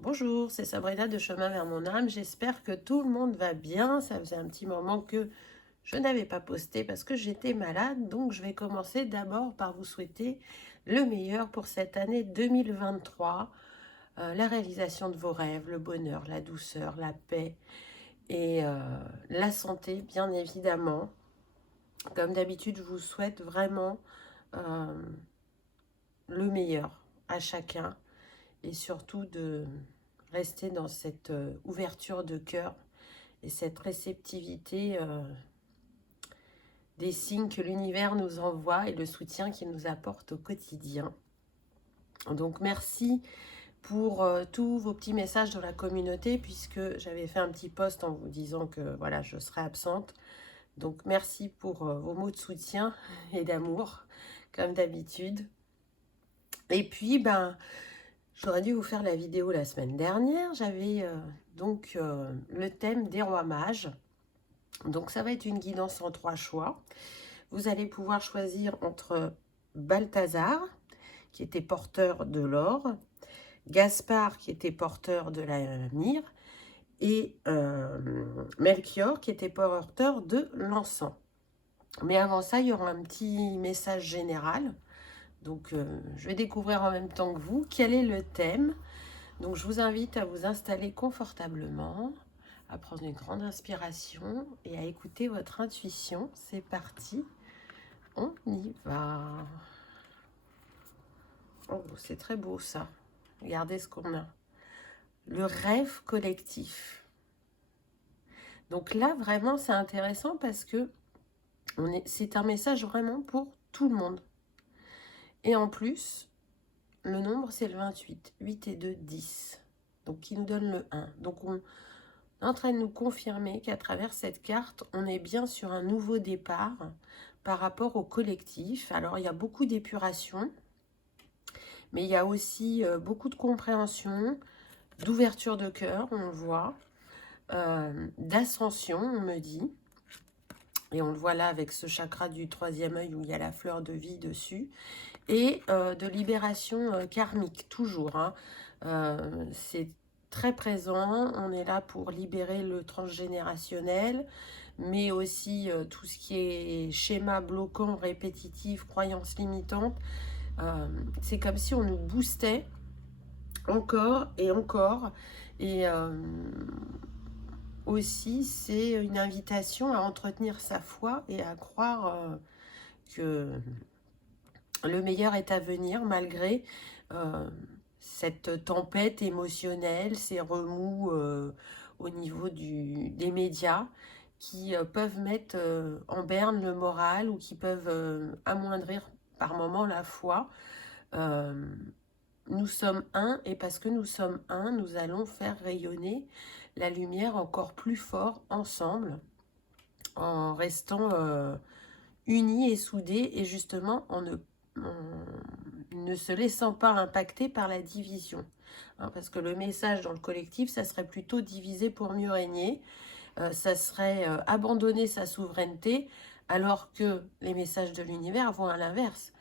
Bonjour, c'est Sabrina de Chemin vers mon âme. J'espère que tout le monde va bien. Ça faisait un petit moment que je n'avais pas posté parce que j'étais malade. Donc, je vais commencer d'abord par vous souhaiter le meilleur pour cette année 2023. La réalisation de vos rêves, le bonheur, la douceur, la paix et la santé, bien évidemment. Comme d'habitude, je vous souhaite vraiment euh, le meilleur à chacun et surtout de rester dans cette ouverture de cœur et cette réceptivité des signes que l'univers nous envoie et le soutien qu'il nous apporte au quotidien. Donc merci pour tous vos petits messages dans la communauté, puisque j'avais fait un petit post en vous disant que voilà, je serai absente. Donc merci pour vos mots de soutien et d'amour, comme d'habitude. Et puis, j'aurais dû vous faire la vidéo la semaine dernière. J'avais le thème des rois mages. Donc ça va être une guidance en 3 choix. Vous allez pouvoir choisir entre Balthazar, qui était porteur de l'or, Gaspard, qui était porteur de la myrrhe, et Melchior, qui était porteur de l'encens. Mais avant ça, il y aura un petit message général. Donc je vais découvrir en même temps que vous quel est le thème. Donc je vous invite à vous installer confortablement, à prendre une grande inspiration et à écouter votre intuition. C'est parti, on y va. Oh, c'est très beau ça. Regardez ce qu'on a. Le rêve collectif. Donc là, vraiment, c'est intéressant parce que c'est un message vraiment pour tout le monde. Et en plus, le nombre, c'est le 28. 8 et 2, 10. Donc, qui nous donne le 1. Donc, on est en train de nous confirmer qu'à travers cette carte, on est bien sur un nouveau départ par rapport au collectif. Alors, il y a beaucoup d'épuration, mais il y a aussi beaucoup de compréhension, d'ouverture de cœur, on le voit, d'ascension, on me dit. Et on le voit là avec ce chakra du 3e œil où il y a la fleur de vie dessus. Et de libération karmique, toujours. Hein. C'est très présent. On est là pour libérer le transgénérationnel, mais aussi tout ce qui est schéma bloquant, répétitif, croyances limitantes. C'est comme si on nous boostait encore et encore. Et aussi, c'est une invitation à entretenir sa foi et à croire que le meilleur est à venir malgré euh, cette tempête émotionnelle, ces remous au niveau des médias qui peuvent mettre en berne le moral ou qui peuvent amoindrir par moments la foi. Euh, nous sommes un et parce que nous sommes un, nous allons faire rayonner la lumière encore plus fort ensemble en restant unis et soudés et justement en ne se laissant pas impacter par la division. Hein, parce que le message dans le collectif, ça serait plutôt diviser pour mieux régner, ça serait abandonner sa souveraineté, alors que les messages de l'univers vont à l'inverse.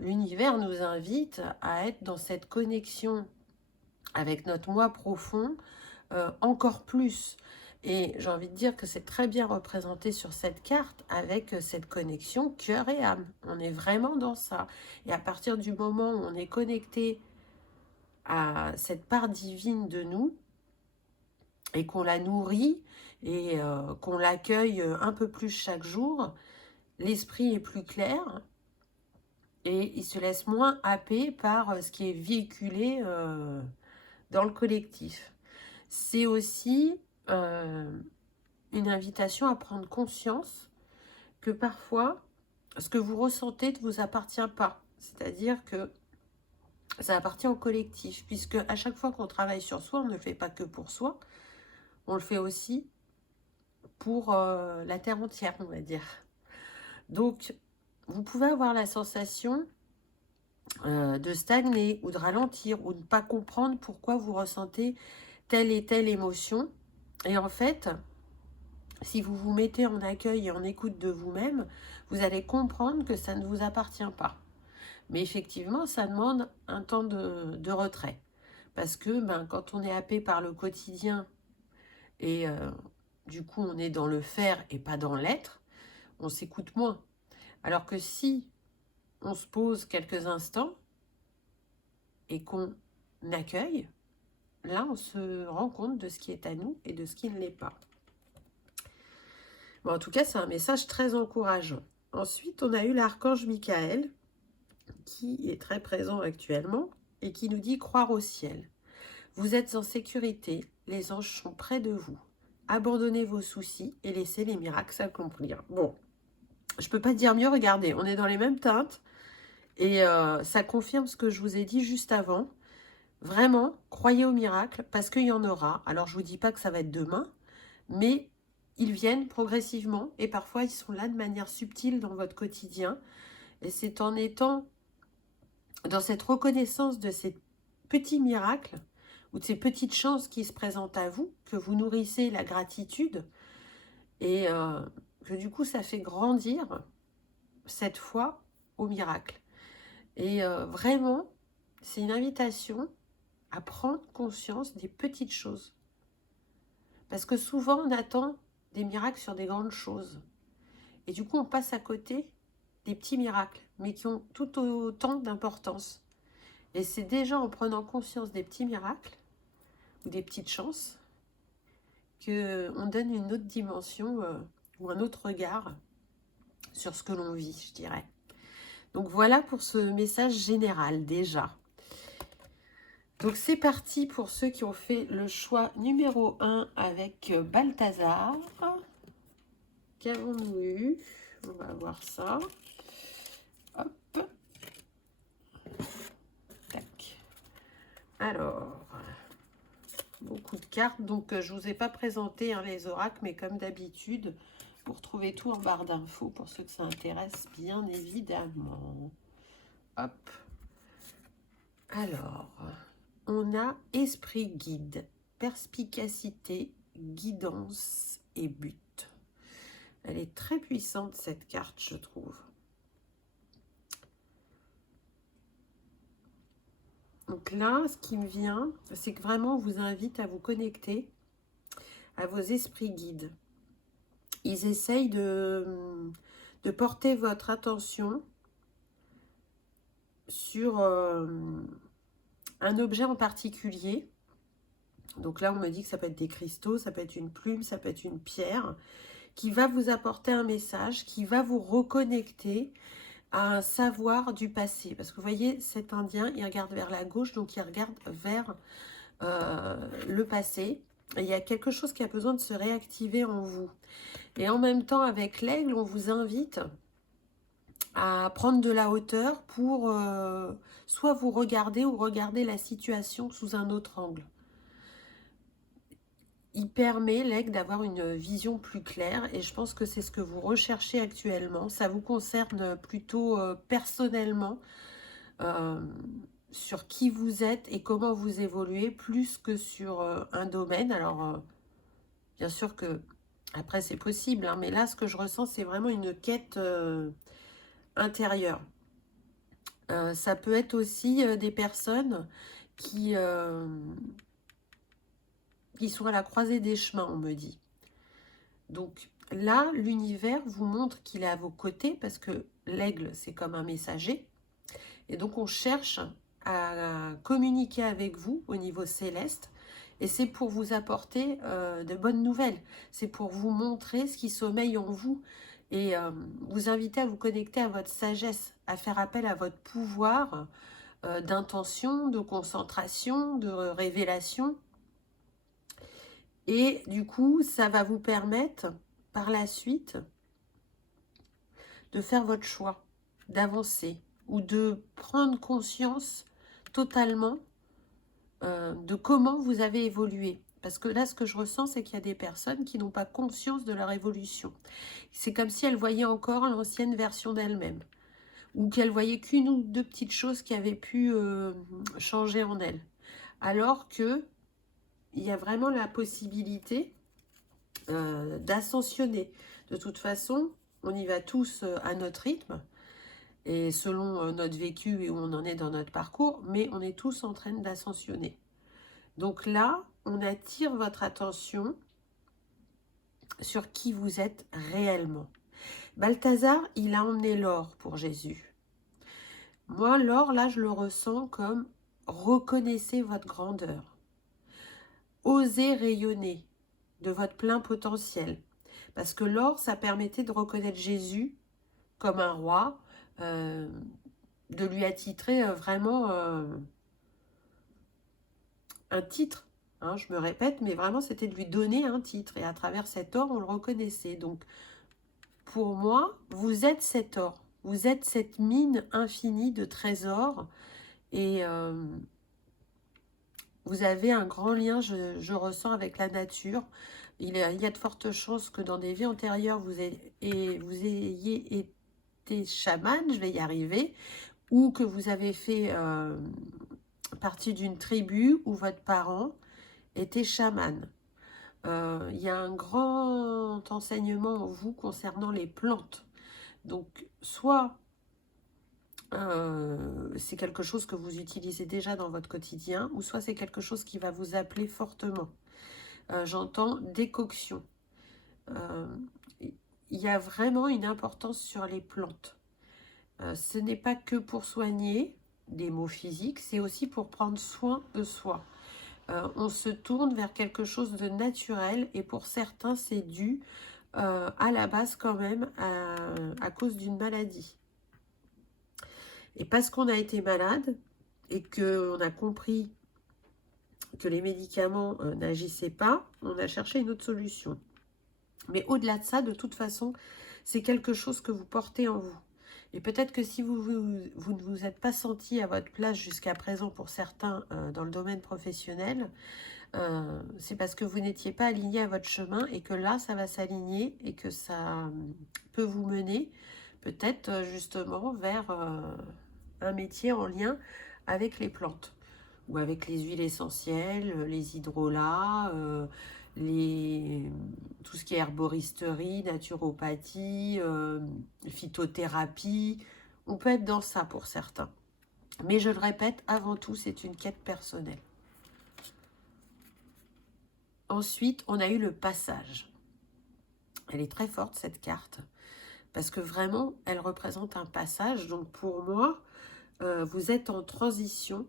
L'univers nous invite à être dans cette connexion avec notre moi profond encore plus. Et j'ai envie de dire que c'est très bien représenté sur cette carte avec cette connexion cœur et âme. On est vraiment dans ça. Et à partir du moment où on est connecté à cette part divine de nous et qu'on la nourrit et qu'on l'accueille un peu plus chaque jour, l'esprit est plus clair et il se laisse moins happer par ce qui est véhiculé dans le collectif. C'est aussi une invitation à prendre conscience que parfois, ce que vous ressentez ne vous appartient pas. C'est-à-dire que ça appartient au collectif, puisque à chaque fois qu'on travaille sur soi, on ne le fait pas que pour soi, on le fait aussi pour la terre entière, on va dire. Donc, vous pouvez avoir la sensation de stagner ou de ralentir ou de ne pas comprendre pourquoi vous ressentez telle et telle émotion. Et en fait, si vous vous mettez en accueil et en écoute de vous-même, vous allez comprendre que ça ne vous appartient pas. Mais effectivement, ça demande un temps de retrait. Parce que quand on est happé par le quotidien et du coup on est dans le faire et pas dans l'être, on s'écoute moins. Alors que si on se pose quelques instants et qu'on accueille, là on se rend compte de ce qui est à nous et de ce qui ne l'est pas. Bon, en tout cas, c'est un message très encourageant. Ensuite, on a eu l'archange Michael, qui est très présent actuellement, et qui nous dit croire au ciel. Vous êtes en sécurité, les anges sont près de vous. Abandonnez vos soucis et laissez les miracles s'accomplir. Bon, je ne peux pas dire mieux, regardez, on est dans les mêmes teintes, et ça confirme ce que je vous ai dit juste avant. Vraiment, croyez au miracle, parce qu'il y en aura. Alors, je ne vous dis pas que ça va être demain, mais ils viennent progressivement, et parfois ils sont là de manière subtile dans votre quotidien. Et c'est en étant dans cette reconnaissance de ces petits miracles, ou de ces petites chances qui se présentent à vous, que vous nourrissez la gratitude, et que du coup ça fait grandir cette foi au miracle. Et vraiment, c'est une invitation à prendre conscience des petites choses. Parce que souvent on attend des miracles sur des grandes choses. Et du coup on passe à côté des petits miracles, mais qui ont tout autant d'importance. Et c'est déjà en prenant conscience des petits miracles, ou des petites chances, qu'on donne une autre dimension ou un autre regard sur ce que l'on vit, je dirais. Donc voilà pour ce message général déjà. Donc c'est parti pour ceux qui ont fait le choix numéro 1 avec Balthazar. Qu'avons-nous eu? On va voir ça. Hop. Tac. Alors, beaucoup de cartes. Donc je ne vous ai pas présenté les oracles, mais comme d'habitude, vous retrouvez tout en barre d'infos pour ceux que ça intéresse, bien évidemment. Hop. Alors, on a esprit guide, perspicacité, guidance et but. Elle est très puissante cette carte, je trouve. Donc là, ce qui me vient, c'est que vraiment on vous invite à vous connecter à vos esprits guides. Ils essayent de porter votre attention sur un objet en particulier. Donc là, on me dit que ça peut être des cristaux, ça peut être une plume, ça peut être une pierre, qui va vous apporter un message, qui va vous reconnecter à un savoir du passé. Parce que vous voyez, cet Indien, il regarde vers la gauche, donc il regarde vers le passé. Et il y a quelque chose qui a besoin de se réactiver en vous. Et en même temps, avec l'aigle, on vous invite à prendre de la hauteur pour soit vous regarder ou regarder la situation sous un autre angle. Il permet, l'aigle, d'avoir une vision plus claire et je pense que c'est ce que vous recherchez actuellement. Ça vous concerne plutôt personnellement sur qui vous êtes et comment vous évoluez plus que sur un domaine. Alors, bien sûr que après c'est possible, hein, mais là, ce que je ressens, c'est vraiment une quête intérieure. Ça peut être aussi des personnes qui sont à la croisée des chemins, on me dit. Donc là, l'univers vous montre qu'il est à vos côtés parce que l'aigle, c'est comme un messager. Et donc, on cherche à communiquer avec vous au niveau céleste. Et c'est pour vous apporter de bonnes nouvelles. C'est pour vous montrer ce qui sommeille en vous et vous inviter à vous connecter à votre sagesse, à faire appel à votre pouvoir d'intention, de concentration, de révélation. Et du coup, ça va vous permettre par la suite de faire votre choix, d'avancer ou de prendre conscience totalement de comment vous avez évolué. Parce que là, ce que je ressens, c'est qu'il y a des personnes qui n'ont pas conscience de leur évolution. C'est comme si elles voyaient encore l'ancienne version d'elles-mêmes. Ou qu'elles voyaient qu'une ou deux petites choses qui avaient pu changer en elles. Alors que il y a vraiment la possibilité d'ascensionner. De toute façon, on y va tous à notre rythme et selon notre vécu et où on en est dans notre parcours, mais on est tous en train d'ascensionner. Donc là, on attire votre attention sur qui vous êtes réellement. Balthazar, il a emmené l'or pour Jésus. Moi, l'or, là, je le ressens comme reconnaissez votre grandeur. Osez rayonner de votre plein potentiel. Parce que l'or, ça permettait de reconnaître Jésus comme un roi, de lui attitrer vraiment un titre. Hein, je me répète, mais vraiment, c'était de lui donner un titre. Et à travers cet or, on le reconnaissait. Donc, pour moi, vous êtes cet or. Vous êtes cette mine infinie de trésors. Et vous avez un grand lien, je ressens, avec la nature. Il y a de fortes chances que dans des vies antérieures, vous ayez été chaman, je vais y arriver, ou que vous avez fait partie d'une tribu où votre parent était chaman. Il y a un grand enseignement en vous concernant les plantes. Donc, soit c'est quelque chose que vous utilisez déjà dans votre quotidien, ou soit c'est quelque chose qui va vous appeler fortement. J'entends décoction. Il y a vraiment une importance sur les plantes. Ce n'est pas que pour soigner des maux physiques, c'est aussi pour prendre soin de soi. On se tourne vers quelque chose de naturel et pour certains, c'est dû à la base quand même à cause d'une maladie. Et parce qu'on a été malade et qu'on a compris que les médicaments n'agissaient pas, on a cherché une autre solution. Mais au-delà de ça, de toute façon, c'est quelque chose que vous portez en vous. Et peut-être que si vous ne vous êtes pas senti à votre place jusqu'à présent pour certains dans le domaine professionnel, c'est parce que vous n'étiez pas aligné à votre chemin et que là, ça va s'aligner et que ça peut vous mener peut-être justement vers un métier en lien avec les plantes ou avec les huiles essentielles, les hydrolats, tout ce qui est herboristerie, naturopathie, phytothérapie. On peut être dans ça pour certains. Mais je le répète, avant tout, c'est une quête personnelle. Ensuite, on a eu le passage. Elle est très forte, cette carte, parce que vraiment, elle représente un passage. Donc pour moi, vous êtes en transition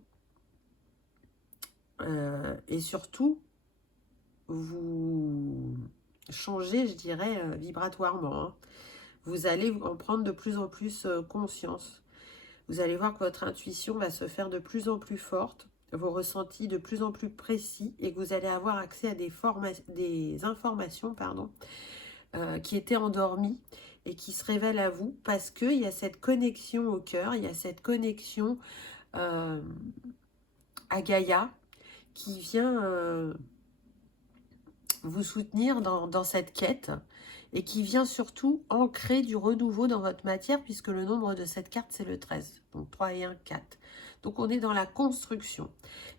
et surtout, vous changez, je dirais, vibratoirement. Hein. Vous allez en prendre de plus en plus conscience. Vous allez voir que votre intuition va se faire de plus en plus forte, vos ressentis de plus en plus précis et que vous allez avoir accès à des informations qui étaient endormies et qui se révèlent à vous parce qu'il y a cette connexion au cœur, il y a cette connexion à Gaïa qui vient vous soutenir dans cette quête et qui vient surtout ancrer du renouveau dans votre matière puisque le nombre de cette carte c'est le 13, donc 3 et 1, 4. Donc on est dans la construction.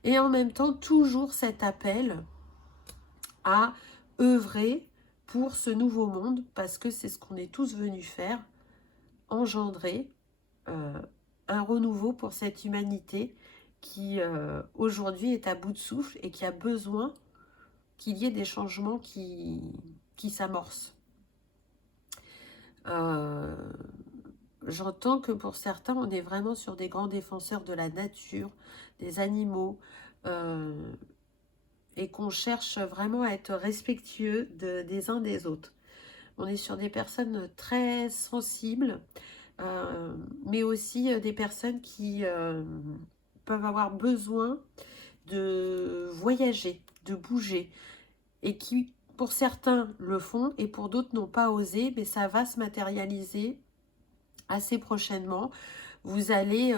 Et en même temps, toujours cet appel à œuvrer pour ce nouveau monde parce que c'est ce qu'on est tous venus faire, engendrer un renouveau pour cette humanité qui aujourd'hui est à bout de souffle et qui a besoin qu'il y ait des changements qui s'amorcent. J'entends que pour certains, on est vraiment sur des grands défenseurs de la nature, des animaux, et qu'on cherche vraiment à être respectueux des uns des autres. On est sur des personnes très sensibles, mais aussi des personnes qui peuvent avoir besoin de voyager, de bouger, et qui, pour certains, le font, et pour d'autres n'ont pas osé, mais ça va se matérialiser assez prochainement. Vous allez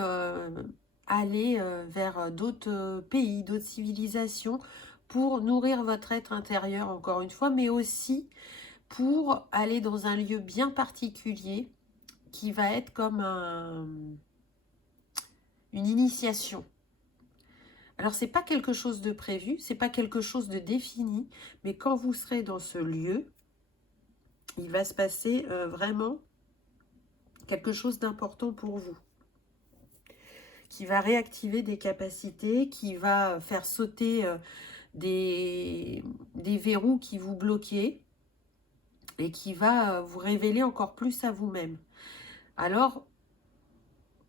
aller vers d'autres pays, d'autres civilisations, pour nourrir votre être intérieur, encore une fois, mais aussi pour aller dans un lieu bien particulier, qui va être comme une initiation. Alors, c'est pas quelque chose de prévu, c'est pas quelque chose de défini, mais quand vous serez dans ce lieu, il va se passer vraiment quelque chose d'important pour vous, qui va réactiver des capacités, qui va faire sauter des verrous qui vous bloquaient et qui va vous révéler encore plus à vous-même. Alors,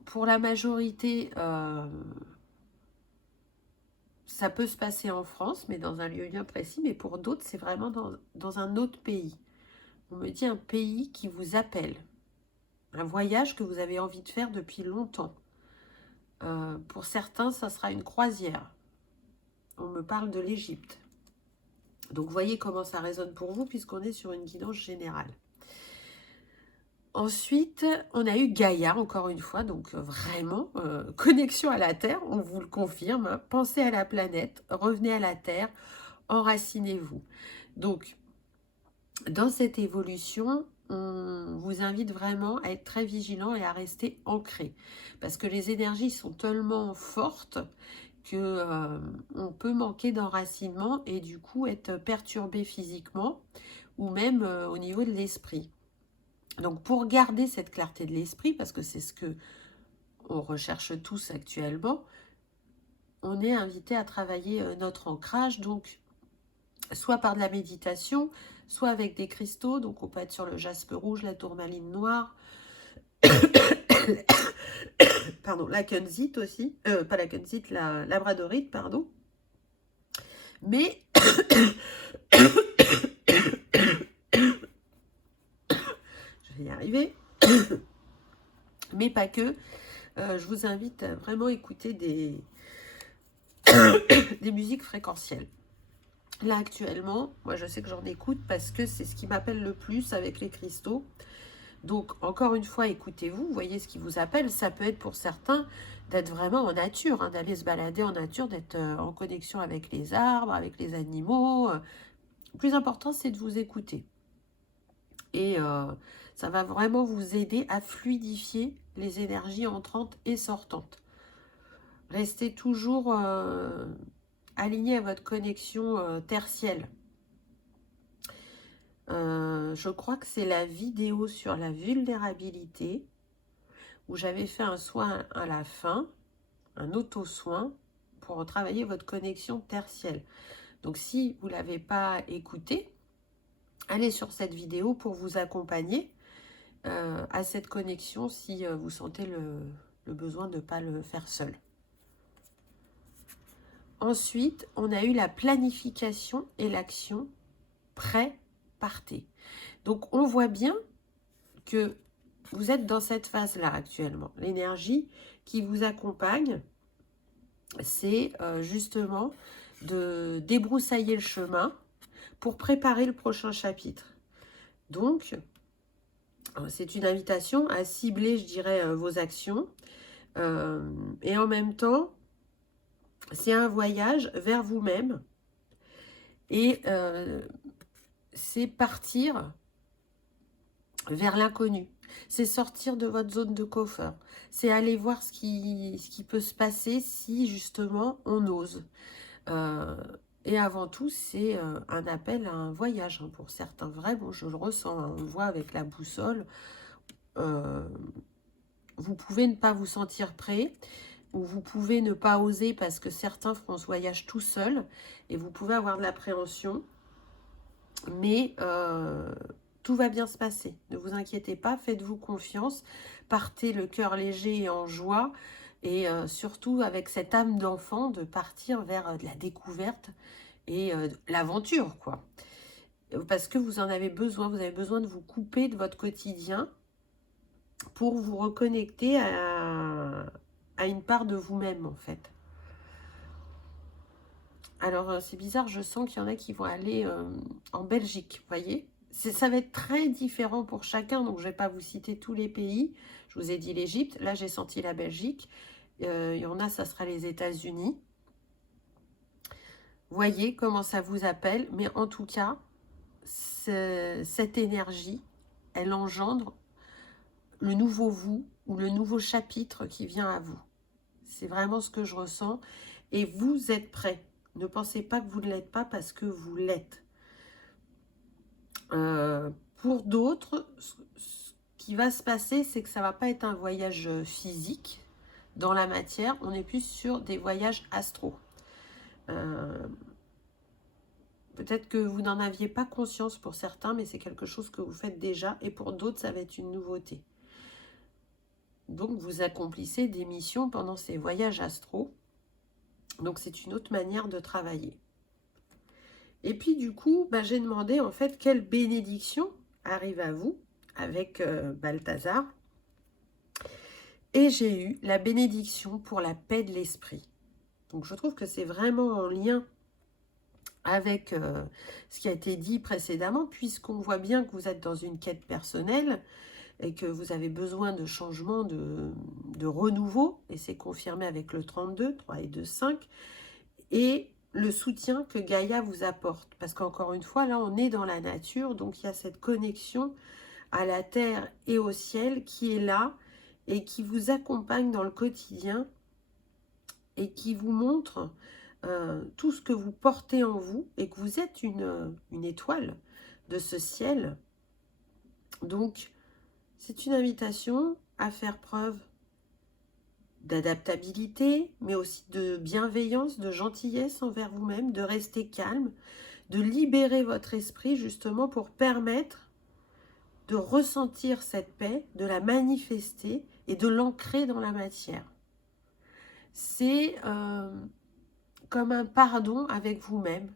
pour la majorité, ça peut se passer en France, mais dans un lieu bien précis, mais pour d'autres, c'est vraiment dans un autre pays. On me dit un pays qui vous appelle, un voyage que vous avez envie de faire depuis longtemps. Pour certains, ça sera une croisière. On me parle de l'Égypte. Donc, voyez comment ça résonne pour vous, puisqu'on est sur une guidance générale. Ensuite, on a eu Gaïa, encore une fois, donc vraiment, connexion à la Terre, on vous le confirme. Hein. Pensez à la planète, revenez à la Terre, enracinez-vous. Donc, dans cette évolution, on vous invite vraiment à être très vigilant et à rester ancré. Parce que les énergies sont tellement fortes que on peut manquer d'enracinement et du coup être perturbé physiquement ou même au niveau de l'esprit. Donc pour garder cette clarté de l'esprit, parce que c'est ce que on recherche tous actuellement, on est invité à travailler notre ancrage, donc soit par de la méditation, soit avec des cristaux, donc on peut être sur le jaspe rouge, la tourmaline noire, pardon, la kunzite aussi, pas la kunzite, la labradorite, pardon. Mais je vais y arriver, mais pas que. Je vous invite à vraiment écouter des musiques fréquentielles. Là, actuellement, moi, je sais que j'en écoute parce que c'est ce qui m'appelle le plus avec les cristaux. Donc, encore une fois, écoutez-vous, voyez ce qui vous appelle. Ça peut être pour certains d'être vraiment en nature, hein, d'aller se balader en nature, d'être en connexion avec les arbres, avec les animaux. Le plus important, c'est de vous écouter. Et ça va vraiment vous aider à fluidifier les énergies entrantes et sortantes. Restez toujours aligné à votre connexion tertielle. Je crois que c'est la vidéo sur la vulnérabilité où j'avais fait un soin à la fin, un auto-soin pour travailler votre connexion tertielle. Donc si vous ne l'avez pas écouté, allez sur cette vidéo pour vous accompagner à cette connexion si vous sentez le besoin de ne pas le faire seul. Ensuite, on a eu la planification et l'action prêt, partez. Donc on voit bien que vous êtes dans cette phase-là actuellement. L'énergie qui vous accompagne, c'est justement de débroussailler le chemin pour préparer le prochain chapitre. Donc, c'est une invitation à cibler, je dirais, vos actions. Et en même temps, c'est un voyage vers vous-même. Et c'est partir vers l'inconnu. C'est sortir de votre zone de confort. C'est aller voir ce qui peut se passer si justement on ose. Et avant tout, c'est un appel à un voyage hein, pour certains. Vraiment, je le ressens. Hein, on le voit avec la boussole. Vous pouvez ne pas vous sentir prêt ou vous pouvez ne pas oser parce que certains feront ce voyage tout seuls et vous pouvez avoir de l'appréhension. Mais tout va bien se passer. Ne vous inquiétez pas, faites-vous confiance. Partez le cœur léger et en joie. Et surtout avec cette âme d'enfant de partir vers de la découverte et l'aventure, quoi. Parce que vous en avez besoin. Vous avez besoin de vous couper de votre quotidien pour vous reconnecter à une part de vous-même, en fait. Alors, c'est bizarre, je sens qu'il y en a qui vont aller en Belgique, vous voyez. Ça va être très différent pour chacun, donc je ne vais pas vous citer tous les pays. Je vous ai dit l'Égypte, là j'ai senti la Belgique. Il y en a, ça sera les États-Unis. Voyez comment ça vous appelle, mais en tout cas, cette énergie, elle engendre le nouveau vous ou le nouveau chapitre qui vient à vous. C'est vraiment ce que je ressens. Et vous êtes prêts. Ne pensez pas que vous ne l'êtes pas parce que vous l'êtes. Pour d'autres, ce qui va se passer, c'est que ça ne va pas être un voyage physique. dans la matière, on est plus sur des voyages astro. Peut-être que vous n'en aviez pas conscience pour certains, mais c'est quelque chose que vous faites déjà, et pour d'autres, ça va être une nouveauté. Donc, vous accomplissez des missions pendant ces voyages astro. Donc, c'est une autre manière de travailler. Et puis, du coup, j'ai demandé, en fait, quelle bénédiction arrive à vous avec Balthazar. Et j'ai eu la bénédiction pour la paix de l'esprit. Donc, je trouve que c'est vraiment en lien avec ce qui a été dit précédemment, puisqu'on voit bien que vous êtes dans une quête personnelle et que vous avez besoin de changement, de renouveau, et c'est confirmé avec le 32, 3 et 2, 5, et le soutien que Gaïa vous apporte. Parce qu'encore une fois, là, on est dans la nature, donc il y a cette connexion à la terre et au ciel qui est là et qui vous accompagne dans le quotidien et qui vous montre tout ce que vous portez en vous et que vous êtes une étoile de ce ciel. Donc, c'est une invitation à faire preuve d'adaptabilité, mais aussi de bienveillance, de gentillesse envers vous-même, de rester calme, de libérer votre esprit justement pour permettre de ressentir cette paix, de la manifester et de l'ancrer dans la matière. C'est comme un pardon avec vous-même.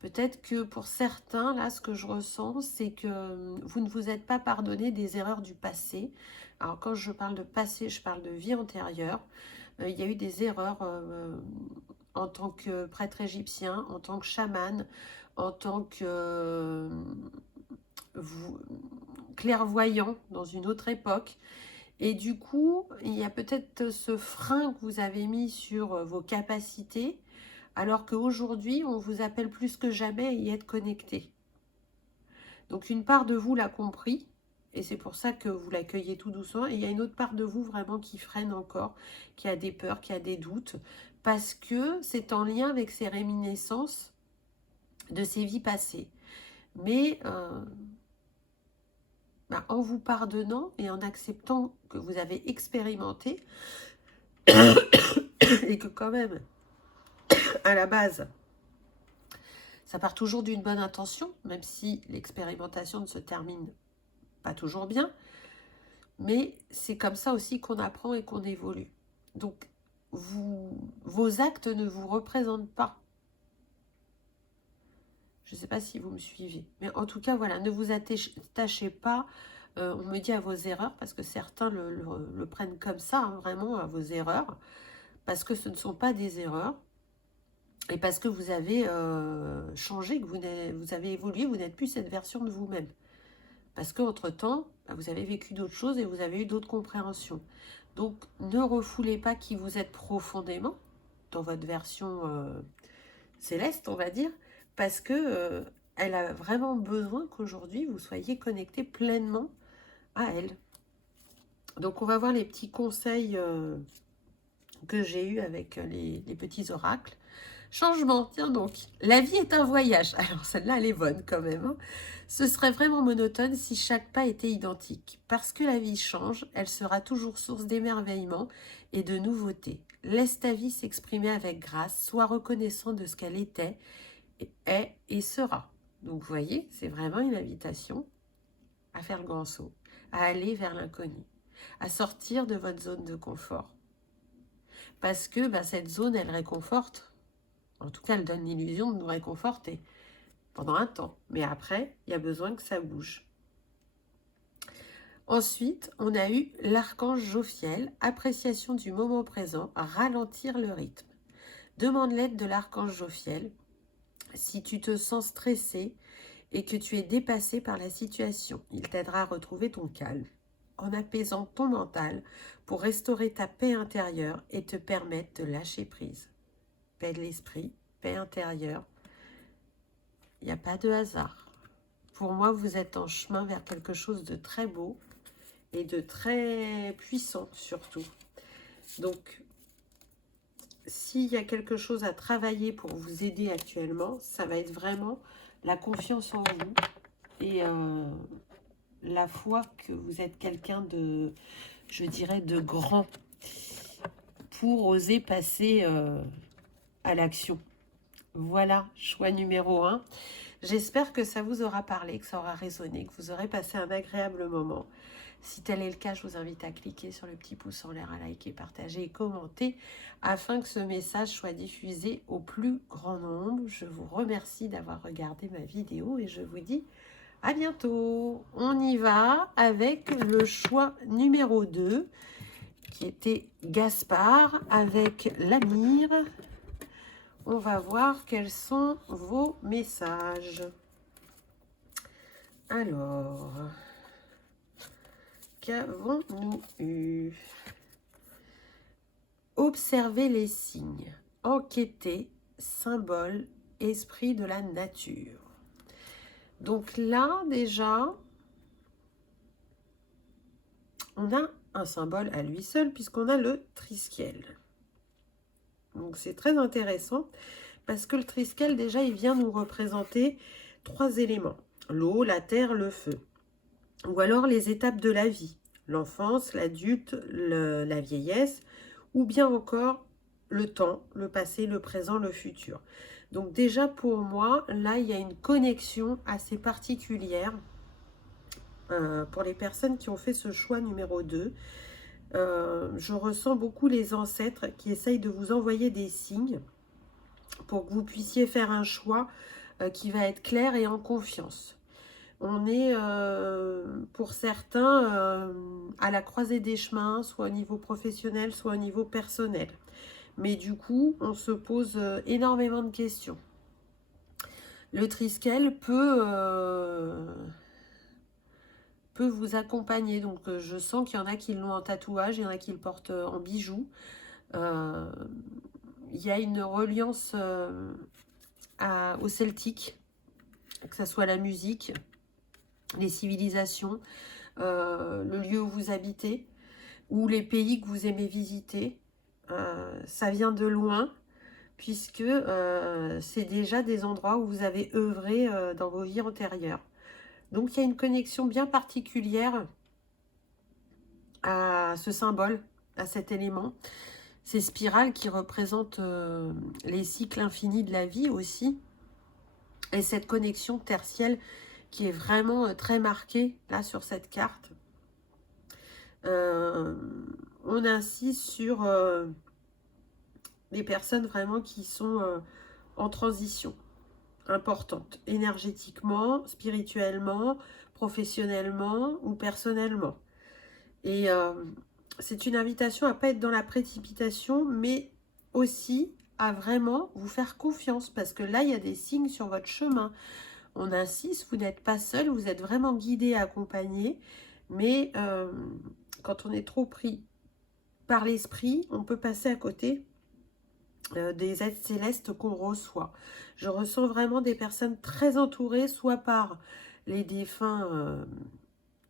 Peut-être que pour certains, là, ce que je ressens, c'est que vous ne vous êtes pas pardonné des erreurs du passé. Alors, quand je parle de passé, je parle de vie antérieure. Il y a eu des erreurs en tant que prêtre égyptien, en tant que chaman, en tant que clairvoyant dans une autre époque. Et du coup, il y a peut-être ce frein que vous avez mis sur vos capacités, alors qu'aujourd'hui, on vous appelle plus que jamais à y être connecté. Donc une part de vous l'a compris, et c'est pour ça que vous l'accueillez tout doucement, et il y a une autre part de vous vraiment qui freine encore, qui a des peurs, qui a des doutes, parce que c'est en lien avec ces réminiscences de ces vies passées. Mais en vous pardonnant et en acceptant que vous avez expérimenté, et que quand même, à la base, ça part toujours d'une bonne intention, même si l'expérimentation ne se termine pas toujours bien, mais c'est comme ça aussi qu'on apprend et qu'on évolue. Donc, vos actes ne vous représentent pas. Je ne sais pas si vous me suivez, mais en tout cas, voilà, ne vous attachez pas, on me dit, à vos erreurs, parce que certains le prennent comme ça, hein, vraiment, à vos erreurs, parce que ce ne sont pas des erreurs, et parce que vous avez changé, que vous avez évolué, vous n'êtes plus cette version de vous-même. Parce qu'entre-temps, vous avez vécu d'autres choses et vous avez eu d'autres compréhensions. Donc, ne refoulez pas qui vous êtes profondément, dans votre version céleste, on va dire, parce que elle a vraiment besoin qu'aujourd'hui, vous soyez connecté pleinement à elle. Donc, on va voir les petits conseils que j'ai eus avec les petits oracles. Changement, tiens donc, la vie est un voyage. Alors celle-là, elle est bonne quand même. Hein. Ce serait vraiment monotone si chaque pas était identique. Parce que la vie change, elle sera toujours source d'émerveillement et de nouveautés. Laisse ta vie s'exprimer avec grâce, sois reconnaissant de ce qu'elle était, est et sera. Donc vous voyez, c'est vraiment une invitation à faire le grand saut, à aller vers l'inconnu, à sortir de votre zone de confort. Parce que cette zone, elle réconforte. En tout cas, elle donne l'illusion de nous réconforter pendant un temps. Mais après, il y a besoin que ça bouge. Ensuite, on a eu l'archange Jophiel, appréciation du moment présent, ralentir le rythme. Demande l'aide de l'archange Jophiel si tu te sens stressé et que tu es dépassé par la situation. Il t'aidera à retrouver ton calme en apaisant ton mental pour restaurer ta paix intérieure et te permettre de lâcher prise. Paix de l'esprit, paix intérieure. Il n'y a pas de hasard. Pour moi, vous êtes en chemin vers quelque chose de très beau et de très puissant surtout. Donc, s'il y a quelque chose à travailler pour vous aider actuellement, ça va être vraiment la confiance en vous et la foi que vous êtes quelqu'un de, je dirais, de grand. pour oser passer à l'action. Voilà, choix numéro 1. J'espère que ça vous aura parlé, que ça aura résonné, que vous aurez passé un agréable moment. Si tel est le cas, je vous invite à cliquer sur le petit pouce en l'air, à liker, partager et commenter afin que ce message soit diffusé au plus grand nombre. Je vous remercie d'avoir regardé ma vidéo et je vous dis à bientôt. On y va avec le choix numéro 2 qui était Gaspard avec la mire. On va voir quels sont vos messages. Alors, qu'avons-nous eu? Observer les signes, enquêter, symbole, esprit de la nature. Donc là, déjà, on a un symbole à lui seul puisqu'on a le triskel. Donc c'est très intéressant parce que le triskel, déjà, il vient nous représenter 3 éléments. L'eau, la terre, le feu. Ou alors les étapes de la vie. L'enfance, l'adulte, la vieillesse. Ou bien encore le temps, le passé, le présent, le futur. Donc déjà pour moi, là, il y a une connexion assez particulière pour les personnes qui ont fait ce choix numéro 2. Je ressens beaucoup les ancêtres qui essayent de vous envoyer des signes pour que vous puissiez faire un choix qui va être clair et en confiance. On est, pour certains, à la croisée des chemins, soit au niveau professionnel, soit au niveau personnel. Mais du coup, on se pose énormément de questions. Le triskel peut vous accompagner. Donc, je sens qu'il y en a qui l'ont en tatouage, il y en a qui le portent en bijoux. Il y a une reliance au celtique, que ce soit la musique, les civilisations, le lieu où vous habitez, ou les pays que vous aimez visiter. Ça vient de loin, puisque c'est déjà des endroits où vous avez œuvré dans vos vies antérieures. Donc il y a une connexion bien particulière à ce symbole, à cet élément. Ces spirales qui représentent les cycles infinis de la vie aussi. Et cette connexion tertielle qui est vraiment très marquée là sur cette carte. On insiste sur des personnes vraiment qui sont en transition importante, énergétiquement, spirituellement, professionnellement ou personnellement. Et c'est une invitation à ne pas être dans la précipitation, mais aussi à vraiment vous faire confiance, parce que là, il y a des signes sur votre chemin. On insiste, vous n'êtes pas seul, vous êtes vraiment guidé, accompagné, mais quand on est trop pris par l'esprit, on peut passer à côté des aides célestes qu'on reçoit. Je ressens vraiment des personnes très entourées, soit par les défunts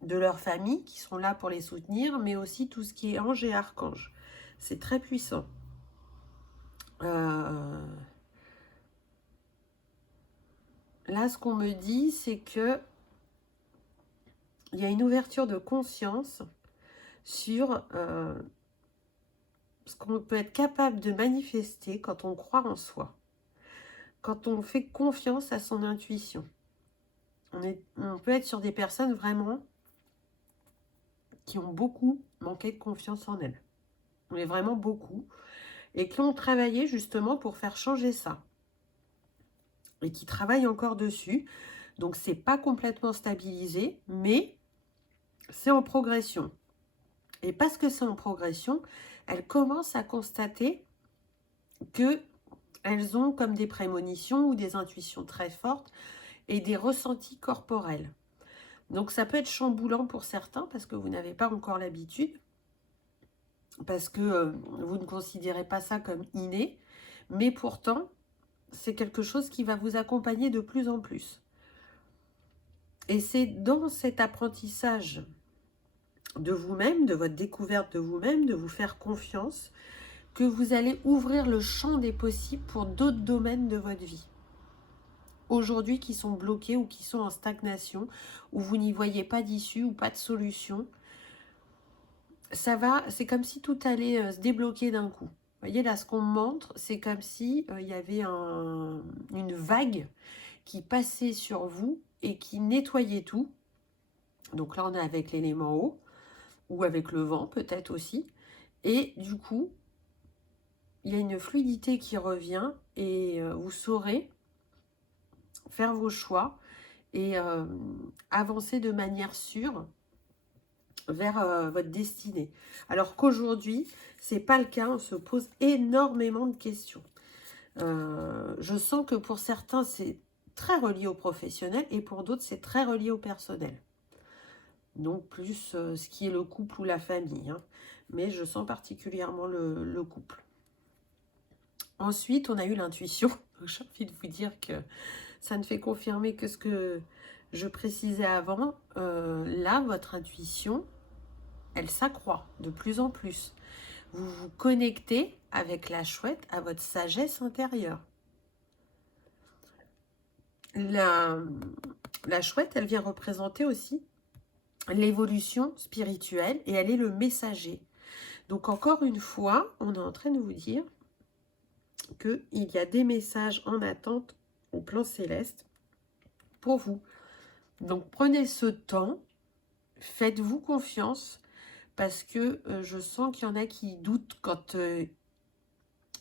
de leur famille qui sont là pour les soutenir, mais aussi tout ce qui est ange et archange. C'est très puissant. Là, ce qu'on me dit, c'est que il y a une ouverture de conscience sur ce qu'on peut être capable de manifester quand on croit en soi, quand on fait confiance à son intuition. On peut être sur des personnes vraiment qui ont beaucoup manqué de confiance en elles. Mais vraiment beaucoup. Et qui ont travaillé justement pour faire changer ça. Et qui travaillent encore dessus. Donc c'est pas complètement stabilisé, mais c'est en progression. Et parce que c'est en progression, elles commencent à constater que elles ont comme des prémonitions ou des intuitions très fortes et des ressentis corporels. Donc ça peut être chamboulant pour certains parce que vous n'avez pas encore l'habitude, parce que vous ne considérez pas ça comme inné, mais pourtant c'est quelque chose qui va vous accompagner de plus en plus. Et c'est dans cet apprentissage de vous-même, de votre découverte de vous-même, de vous faire confiance, que vous allez ouvrir le champ des possibles pour d'autres domaines de votre vie. Aujourd'hui qui sont bloqués ou qui sont en stagnation, où vous n'y voyez pas d'issue ou pas de solution. ça va, c'est comme si tout allait se débloquer d'un coup. Vous voyez, là, ce qu'on me montre, c'est comme si il y avait une vague qui passait sur vous et qui nettoyait tout. Donc là, on est avec l'élément eau, ou avec le vent peut-être aussi. Et du coup, il y a une fluidité qui revient et vous saurez faire vos choix et avancer de manière sûre vers votre destinée. Alors qu'aujourd'hui, c'est pas le cas, on se pose énormément de questions. Je sens que pour certains, c'est très relié au professionnel et pour d'autres, c'est très relié au personnel. Donc plus ce qui est le couple ou la famille. Hein. Mais je sens particulièrement le couple. Ensuite, on a eu l'intuition. J'ai envie de vous dire que ça ne fait confirmer que ce que je précisais avant. Là, votre intuition, elle s'accroît de plus en plus. Vous vous connectez avec la chouette à votre sagesse intérieure. La chouette, elle vient représenter aussi l'évolution spirituelle et elle est le messager. Donc encore une fois, on est en train de vous dire qu'il y a des messages en attente au plan céleste pour vous. Donc prenez ce temps, faites-vous confiance parce que je sens qu'il y en a qui doutent quand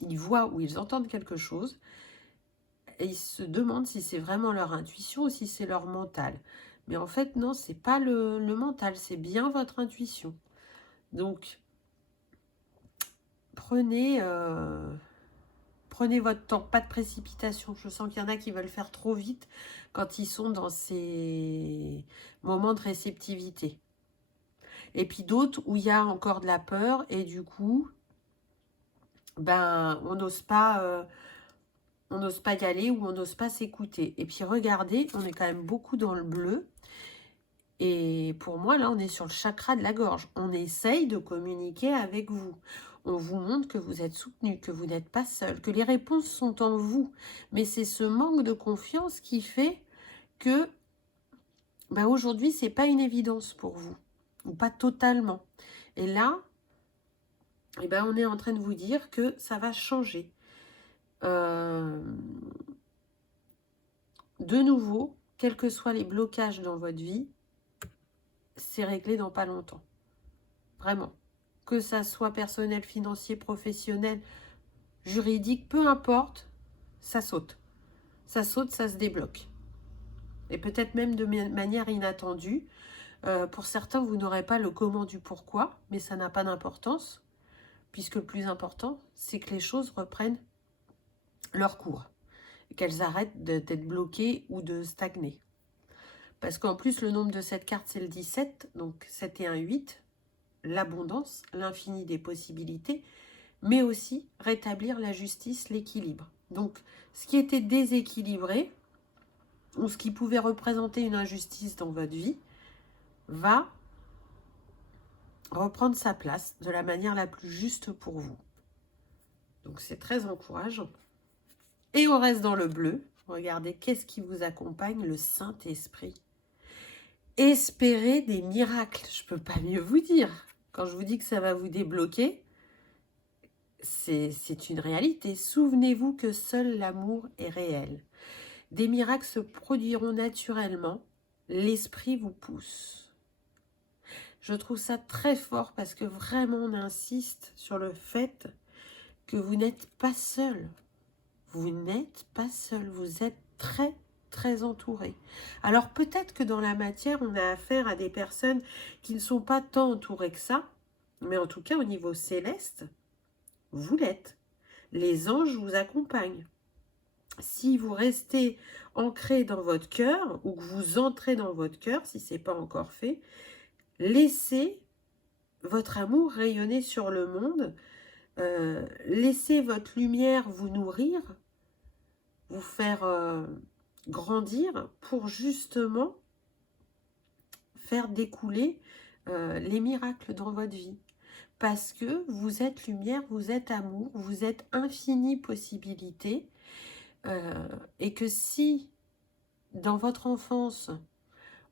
ils voient ou ils entendent quelque chose et ils se demandent si c'est vraiment leur intuition ou si c'est leur mental. Mais en fait, non, c'est pas le mental, c'est bien votre intuition. Donc, prenez votre temps, pas de précipitation. Je sens qu'il y en a qui veulent faire trop vite quand ils sont dans ces moments de réceptivité. Et puis d'autres où il y a encore de la peur et du coup, ben, on n'ose pas y aller ou on n'ose pas s'écouter. Et puis regardez, on est quand même beaucoup dans le bleu. Et pour moi, là, on est sur le chakra de la gorge. On essaye de communiquer avec vous. On vous montre que vous êtes soutenu, que vous n'êtes pas seul, que les réponses sont en vous. Mais c'est ce manque de confiance qui fait que ben aujourd'hui, ce n'est pas une évidence pour vous. Ou pas totalement. Et là, eh ben, on est en train de vous dire que ça va changer. De nouveau, quels que soient les blocages dans votre vie, c'est réglé dans pas longtemps. Vraiment. Que ça soit personnel, financier, professionnel, juridique, peu importe, ça saute. Ça saute, ça se débloque. Et peut-être même de manière inattendue. Pour certains, vous n'aurez pas le comment du pourquoi, mais ça n'a pas d'importance, puisque le plus important, c'est que les choses reprennent leur cours, qu'elles arrêtent d'être bloquées ou de stagner. Parce qu'en plus, le nombre de cette carte, c'est le 17, donc 7 et 1, 8, l'abondance, l'infini des possibilités, mais aussi rétablir la justice, l'équilibre. Donc, ce qui était déséquilibré, ou ce qui pouvait représenter une injustice dans votre vie, va reprendre sa place de la manière la plus juste pour vous. Donc, c'est très encourageant. Et on reste dans le bleu. Regardez, qu'est-ce qui vous accompagne? Le Saint-Esprit. Espérez des miracles, je ne peux pas mieux vous dire. Quand je vous dis que ça va vous débloquer, c'est une réalité. Souvenez-vous que seul l'amour est réel. Des miracles se produiront naturellement. L'esprit vous pousse. Je trouve ça très fort parce que vraiment on insiste sur le fait que vous n'êtes pas seul. Vous n'êtes pas seul. Vous êtes très très entouré. Alors peut-être que dans la matière, on a affaire à des personnes qui ne sont pas tant entourées que ça, mais en tout cas au niveau céleste, vous l'êtes. Les anges vous accompagnent. Si vous restez ancré dans votre cœur ou que vous entrez dans votre cœur, si ce n'est pas encore fait, laissez votre amour rayonner sur le monde, laissez votre lumière vous nourrir, vous faire grandir pour justement faire découler les miracles dans votre vie. Parce que vous êtes lumière, vous êtes amour, vous êtes infinie possibilité. Et que si, dans votre enfance,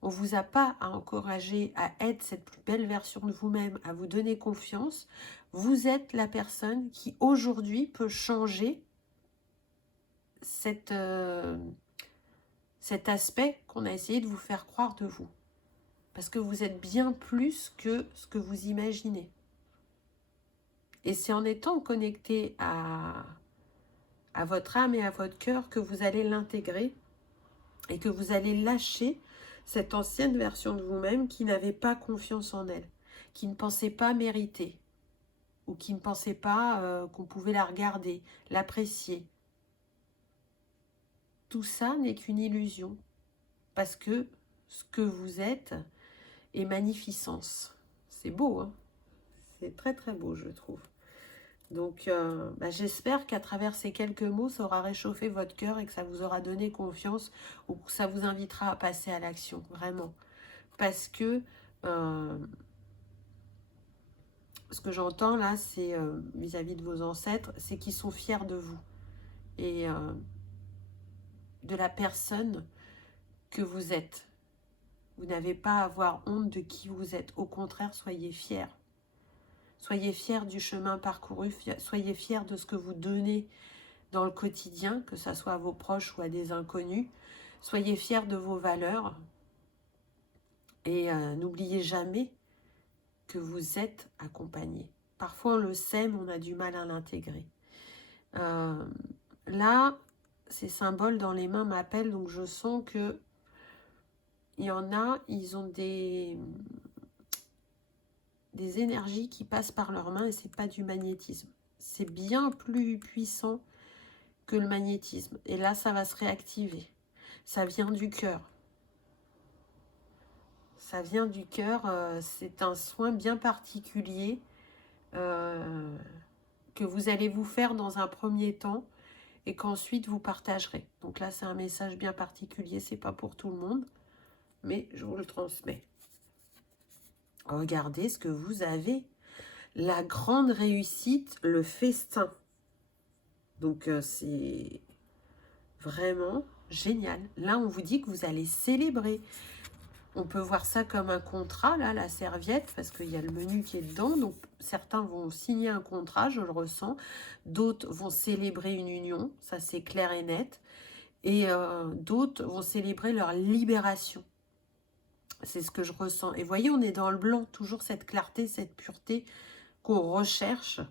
On ne vous a pas à encourager à être cette plus belle version de vous-même, à vous donner confiance. Vous êtes la personne qui aujourd'hui peut changer cet aspect qu'on a essayé de vous faire croire de vous. Parce que vous êtes bien plus que ce que vous imaginez. Et c'est en étant connecté à votre âme et à votre cœur que vous allez l'intégrer et que vous allez lâcher cette ancienne version de vous-même qui n'avait pas confiance en elle, qui ne pensait pas mériter ou qui ne pensait pas qu'on pouvait la regarder, l'apprécier. Tout ça n'est qu'une illusion parce que ce que vous êtes est magnificence. C'est beau, hein? C'est très très beau, je trouve. Donc, j'espère qu'à travers ces quelques mots, ça aura réchauffé votre cœur et que ça vous aura donné confiance ou que ça vous invitera à passer à l'action, vraiment. Parce que ce que j'entends là, c'est vis-à-vis de vos ancêtres, c'est qu'ils sont fiers de vous et de la personne que vous êtes. Vous n'avez pas à avoir honte de qui vous êtes. Au contraire, soyez fiers. Soyez fiers du chemin parcouru, soyez fiers de ce que vous donnez dans le quotidien, que ce soit à vos proches ou à des inconnus. Soyez fiers de vos valeurs et n'oubliez jamais que vous êtes accompagné. Parfois on le sait, mais on a du mal à l'intégrer. Là, ces symboles dans les mains m'appellent, donc je sens que il y en a, ils ont des énergies qui passent par leurs mains et c'est pas du magnétisme. C'est bien plus puissant que le magnétisme. Et là, ça va se réactiver. Ça vient du cœur. Ça vient du cœur. C'est un soin bien particulier que vous allez vous faire dans un premier temps et qu'ensuite vous partagerez. Donc là, c'est un message bien particulier. C'est pas pour tout le monde, mais je vous le transmets. Regardez ce que vous avez. La grande réussite, le festin. Donc c'est vraiment génial. Là, on vous dit que vous allez célébrer. On peut voir ça comme un contrat, là, la serviette, parce qu'il y a le menu qui est dedans. Donc, certains vont signer un contrat, je le ressens. D'autres vont célébrer une union, ça c'est clair et net. Et d'autres vont célébrer leur libération. C'est ce que je ressens. Et voyez, on est dans le blanc, toujours cette clarté, cette pureté qu'on recherche.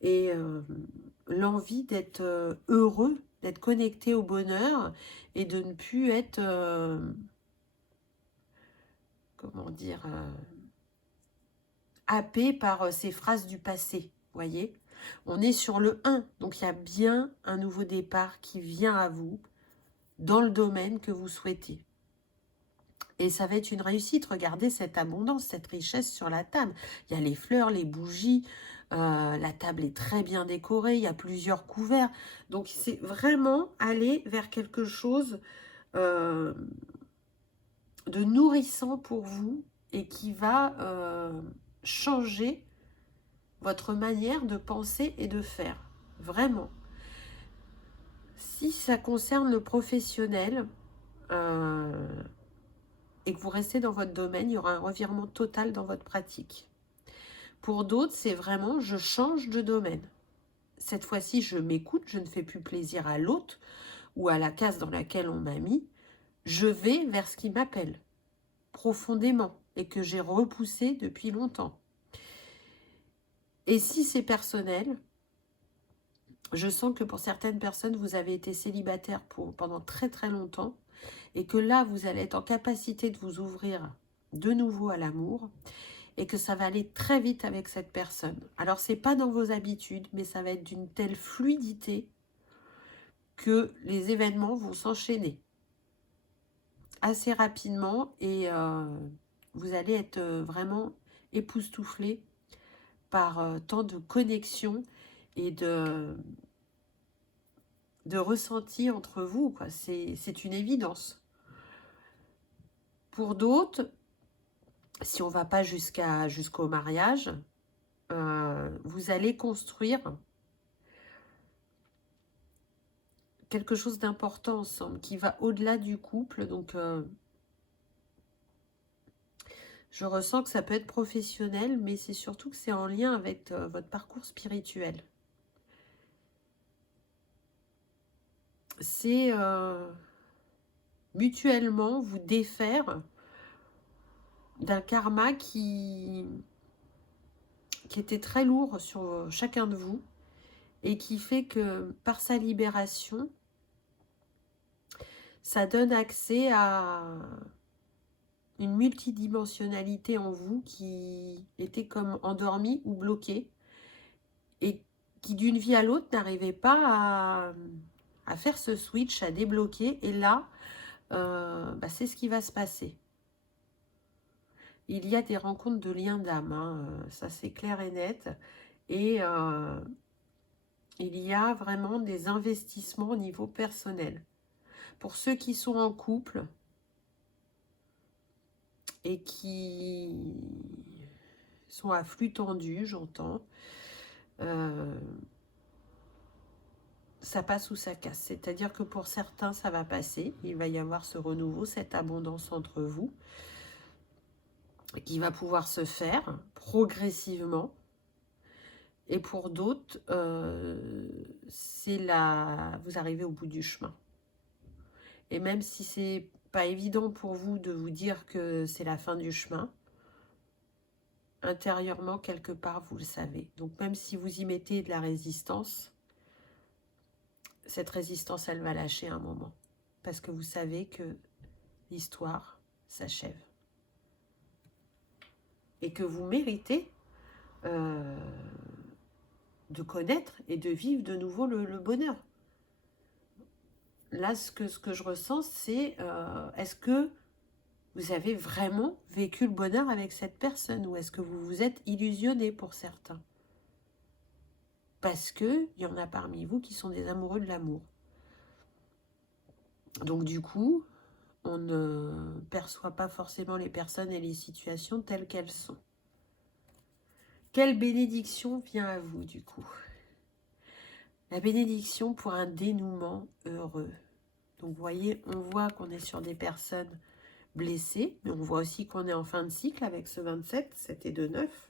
Et l'envie d'être heureux, d'être connecté au bonheur et de ne plus être... comment dire, happé par ces phrases du passé, voyez. On est sur le 1, donc il y a bien un nouveau départ qui vient à vous dans le domaine que vous souhaitez. Et ça va être une réussite, regardez cette abondance, cette richesse sur la table. Il y a les fleurs, les bougies, la table est très bien décorée, il y a plusieurs couverts. Donc c'est vraiment aller vers quelque chose de nourrissant pour vous et qui va changer votre manière de penser et de faire. Vraiment. Si ça concerne le professionnel et que vous restez dans votre domaine, il y aura un revirement total dans votre pratique. Pour d'autres, c'est vraiment je change de domaine. Cette fois-ci, je m'écoute, je ne fais plus plaisir à l'autre ou à la case dans laquelle on m'a mis. Je vais vers ce qui m'appelle profondément et que j'ai repoussé depuis longtemps. Et si c'est personnel, je sens que pour certaines personnes, vous avez été célibataire pendant très très longtemps et que là, vous allez être en capacité de vous ouvrir de nouveau à l'amour et que ça va aller très vite avec cette personne. Alors, c'est pas dans vos habitudes, mais ça va être d'une telle fluidité que les événements vont s'enchaîner assez rapidement et vous allez être vraiment époustouflé par tant de connexions et de ressenti entre vous, quoi. C'est une évidence. Pour d'autres, si on ne va pas jusqu'au mariage, vous allez construire quelque chose d'important ensemble, qui va au-delà du couple. Donc, Je ressens que ça peut être professionnel, mais c'est surtout que c'est en lien avec votre parcours spirituel. C'est mutuellement vous défaire d'un karma qui était très lourd sur chacun de vous et qui fait que par sa libération, ça donne accès à une multidimensionnalité en vous qui était comme endormie ou bloquée et qui d'une vie à l'autre n'arrivait pas à faire ce switch, à débloquer. Et là, c'est ce qui va se passer. Il y a des rencontres de liens d'âme, hein, ça c'est clair et net. Et il y a vraiment des investissements au niveau personnel. Pour ceux qui sont en couple et qui sont à flux tendu, j'entends, ça passe ou ça casse. C'est-à-dire que pour certains, ça va passer. Il va y avoir ce renouveau, cette abondance entre vous qui va pouvoir se faire progressivement. Et pour d'autres, vous arrivez au bout du chemin. Et même si c'est pas évident pour vous de vous dire que c'est la fin du chemin, intérieurement, quelque part, vous le savez. Donc même si vous y mettez de la résistance, cette résistance, elle va lâcher un moment. Parce que vous savez que l'histoire s'achève. Et que vous méritez de connaître et de vivre de nouveau le bonheur. Là, ce que je ressens, c'est est-ce que vous avez vraiment vécu le bonheur avec cette personne ou est-ce que vous vous êtes illusionné pour certains? Parce qu'il y en a parmi vous qui sont des amoureux de l'amour. Donc du coup, on ne perçoit pas forcément les personnes et les situations telles qu'elles sont. Quelle bénédiction vient à vous du coup? La bénédiction pour un dénouement heureux. Donc vous voyez, on voit qu'on est sur des personnes blessées, mais on voit aussi qu'on est en fin de cycle avec ce 27, 7 et 2, 9.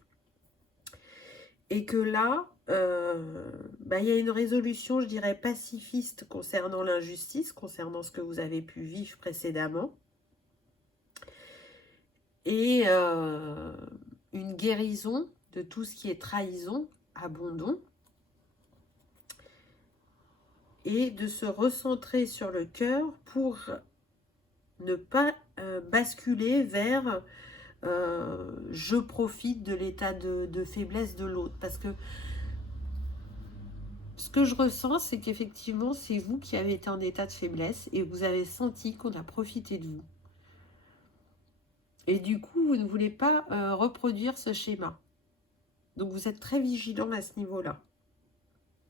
Et que là, il y a une résolution, je dirais, pacifiste concernant l'injustice, concernant ce que vous avez pu vivre précédemment. Et une guérison de tout ce qui est trahison, abandon. Et de se recentrer sur le cœur pour ne pas basculer vers je profite de l'état de faiblesse de l'autre. Parce que ce que je ressens, c'est qu'effectivement, c'est vous qui avez été en état de faiblesse et vous avez senti qu'on a profité de vous. Et du coup, vous ne voulez pas reproduire ce schéma. Donc, vous êtes très vigilant à ce niveau-là.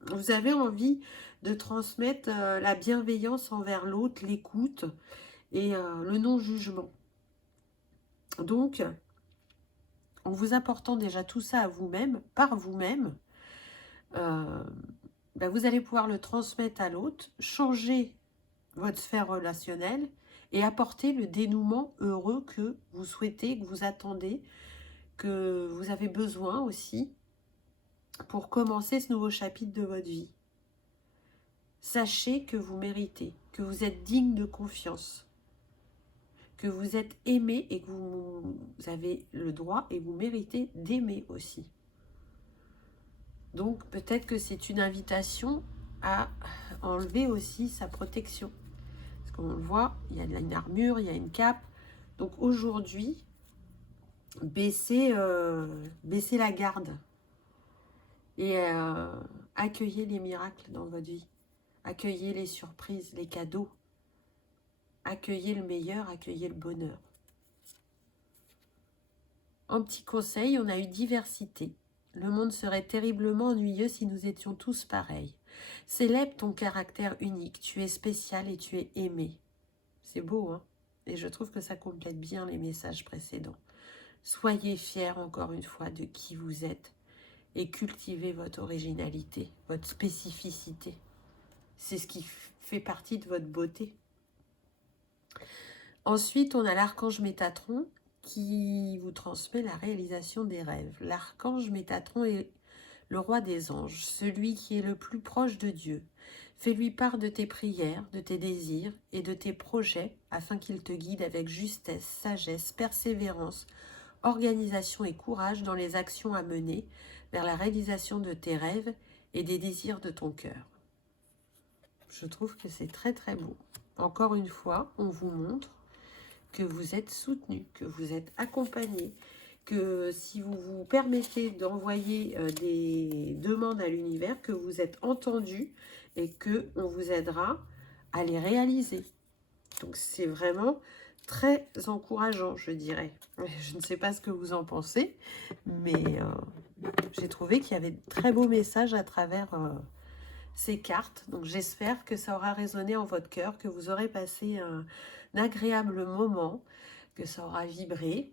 Vous avez envie de transmettre la bienveillance envers l'autre, l'écoute et le non-jugement. Donc, en vous apportant déjà tout ça à vous-même, par vous-même, vous allez pouvoir le transmettre à l'autre, changer votre sphère relationnelle et apporter le dénouement heureux que vous souhaitez, que vous attendez, que vous avez besoin aussi pour commencer ce nouveau chapitre de votre vie. Sachez que vous méritez, que vous êtes digne de confiance, que vous êtes aimé et que vous avez le droit et vous méritez d'aimer aussi. Donc peut-être que c'est une invitation à enlever aussi sa protection. Parce qu'on le voit, il y a une armure, il y a une cape. Donc aujourd'hui, baissez la garde et accueillez les miracles dans votre vie. Accueillez les surprises, les cadeaux. Accueillez le meilleur, accueillez le bonheur. En petit conseil, on a eu diversité. Le monde serait terriblement ennuyeux si nous étions tous pareils. Célèbre ton caractère unique, tu es spécial et tu es aimé. C'est beau, hein? Et je trouve que ça complète bien les messages précédents. Soyez fiers encore une fois de qui vous êtes et cultivez votre originalité, votre spécificité. C'est ce qui fait partie de votre beauté. Ensuite, on a l'archange Métatron qui vous transmet la réalisation des rêves. L'archange Métatron est le roi des anges, celui qui est le plus proche de Dieu. Fais-lui part de tes prières, de tes désirs et de tes projets afin qu'il te guide avec justesse, sagesse, persévérance, organisation et courage dans les actions à mener vers la réalisation de tes rêves et des désirs de ton cœur. Je trouve que c'est très très beau. Encore une fois, on vous montre que vous êtes soutenu, que vous êtes accompagné, que si vous vous permettez d'envoyer des demandes à l'univers, que vous êtes entendu et qu'on vous aidera à les réaliser. Donc c'est vraiment très encourageant, je dirais. Je ne sais pas ce que vous en pensez, mais j'ai trouvé qu'il y avait de très beaux messages à travers ces cartes. Donc j'espère que ça aura résonné en votre cœur, que vous aurez passé un agréable moment, que ça aura vibré.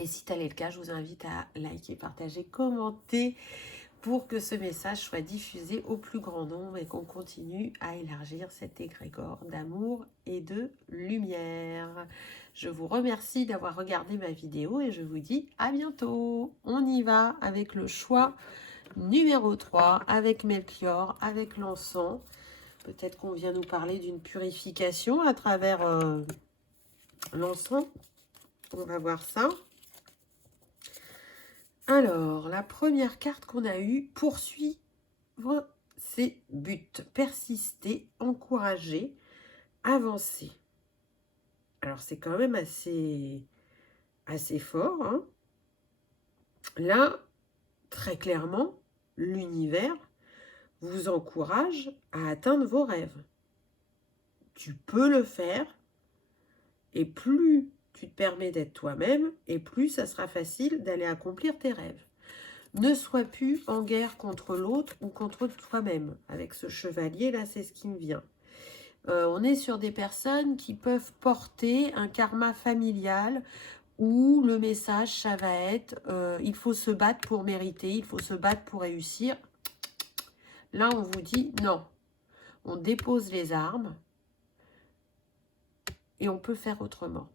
Et si tel est le cas, je vous invite à liker, partager, commenter pour que ce message soit diffusé au plus grand nombre et qu'on continue à élargir cet égrégore d'amour et de lumière. Je vous remercie d'avoir regardé ma vidéo et je vous dis à bientôt. On y va avec le choix numéro 3, avec Melchior, avec l'encens. Peut-être qu'on vient nous parler d'une purification à travers l'encens. On va voir ça. Alors, la première carte qu'on a eue, poursuivre ses buts, persister, encourager, avancer. Alors, c'est quand même assez fort. Hein. Là, très clairement, l'univers vous encourage à atteindre vos rêves. Tu peux le faire, et plus tu te permets d'être toi-même, et plus ça sera facile d'aller accomplir tes rêves. Ne sois plus en guerre contre l'autre ou contre toi-même. Avec ce chevalier-là, c'est ce qui me vient. On est sur des personnes qui peuvent porter un karma familial où le message, ça va être il faut se battre pour mériter, il faut se battre pour réussir. Là, on vous dit non. On dépose les armes et on peut faire autrement.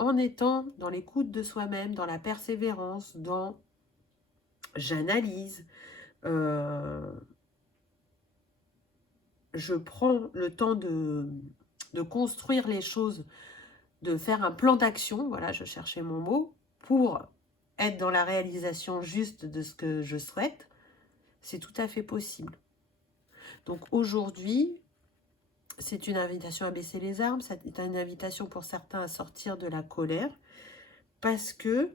En étant dans l'écoute de soi-même, dans la persévérance, dans j'analyse, je prends le temps de construire les choses, de faire un plan d'action, voilà, je cherchais mon mot, pour être dans la réalisation juste de ce que je souhaite, c'est tout à fait possible. Donc aujourd'hui, c'est une invitation à baisser les armes, c'est une invitation pour certains à sortir de la colère, parce que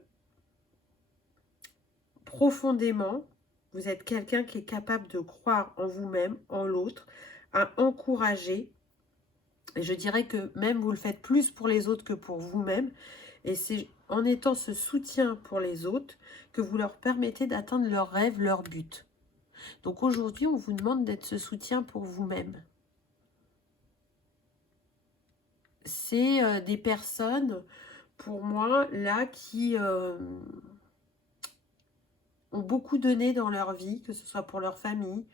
profondément, vous êtes quelqu'un qui est capable de croire en vous-même, en l'autre, à encourager. Et je dirais que même vous le faites plus pour les autres que pour vous-même. Et c'est en étant ce soutien pour les autres que vous leur permettez d'atteindre leurs rêves, leurs buts. Donc aujourd'hui, on vous demande d'être ce soutien pour vous-même. C'est des personnes, pour moi, là, qui ont beaucoup donné dans leur vie, que ce soit pour leur famille,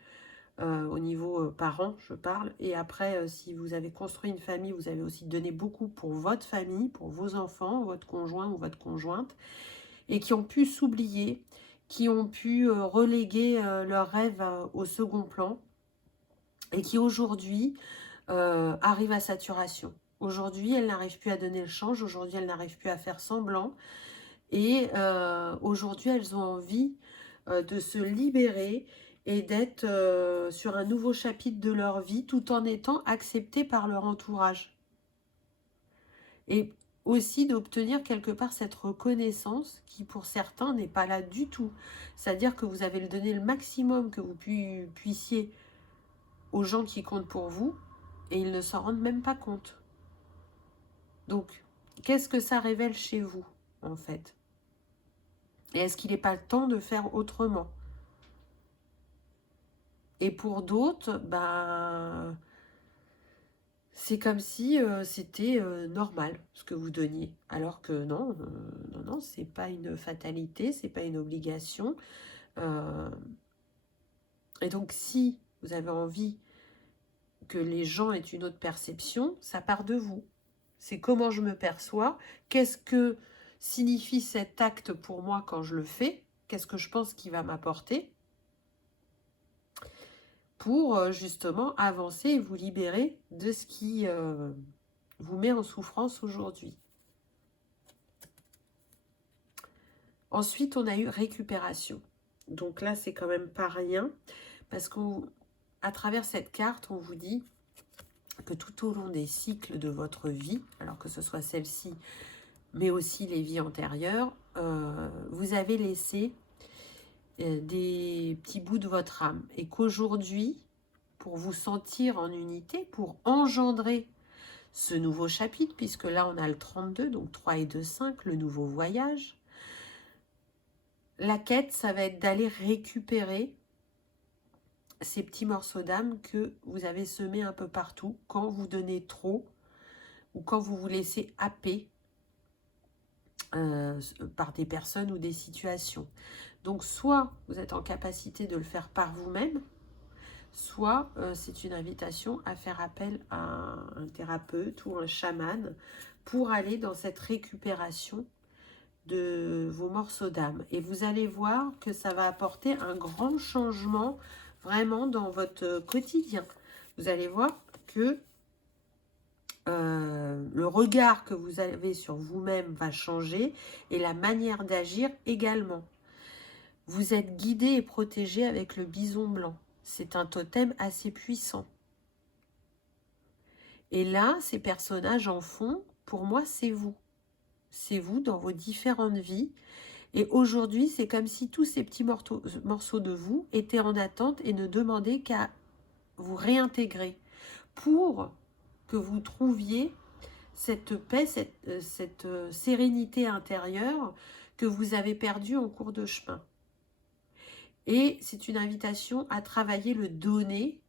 au niveau parents, je parle. Et après, si vous avez construit une famille, vous avez aussi donné beaucoup pour votre famille, pour vos enfants, votre conjoint ou votre conjointe, et qui ont pu s'oublier, qui ont pu reléguer leurs rêves au second plan, et qui aujourd'hui arrivent à saturation. Aujourd'hui, elles n'arrivent plus à donner le change, aujourd'hui, elles n'arrivent plus à faire semblant, et aujourd'hui, elles ont envie de se libérer et d'être sur un nouveau chapitre de leur vie tout en étant acceptées par leur entourage. Et aussi d'obtenir quelque part cette reconnaissance qui pour certains n'est pas là du tout. C'est-à-dire que vous avez donné le maximum que vous puissiez aux gens qui comptent pour vous et ils ne s'en rendent même pas compte. Donc, qu'est-ce que ça révèle chez vous en fait? Et est-ce qu'il n'est pas le temps de faire autrement? Et pour d'autres, ben, c'est comme si c'était normal ce que vous donniez. Alors que non, non, c'est pas une fatalité, c'est pas une obligation. Et donc si vous avez envie que les gens aient une autre perception, ça part de vous. C'est comment je me perçois, qu'est-ce que signifie cet acte pour moi quand je le fais? Qu'est-ce que je pense qu'il va m'apporter? Pour justement avancer et vous libérer de ce qui vous met en souffrance aujourd'hui. Ensuite, on a eu récupération. Donc là, c'est quand même pas rien, parce qu'à travers cette carte, on vous dit que tout au long des cycles de votre vie, alors que ce soit celle-ci, mais aussi les vies antérieures, vous avez laissé des petits bouts de votre âme. Et qu'aujourd'hui, pour vous sentir en unité, pour engendrer ce nouveau chapitre, puisque là on a le 32, donc 3 et 2, 5, le nouveau voyage, la quête, ça va être d'aller récupérer ces petits morceaux d'âme que vous avez semés un peu partout quand vous donnez trop ou quand vous vous laissez happer par des personnes ou des situations. Donc soit vous êtes en capacité de le faire par vous-même, soit c'est une invitation à faire appel à un thérapeute ou un chaman pour aller dans cette récupération de vos morceaux d'âme. Et vous allez voir que ça va apporter un grand changement vraiment dans votre quotidien. Vous allez voir que le regard que vous avez sur vous-même va changer et la manière d'agir également. Vous êtes guidé et protégé avec le bison blanc. C'est un totem assez puissant. Et là, ces personnages en fond, pour moi, c'est vous. C'est vous dans vos différentes vies. Et aujourd'hui, c'est comme si tous ces petits morceaux de vous étaient en attente et ne demandaient qu'à vous réintégrer pour que vous trouviez cette paix, cette sérénité intérieure que vous avez perdue en cours de chemin. Et c'est une invitation à travailler le donner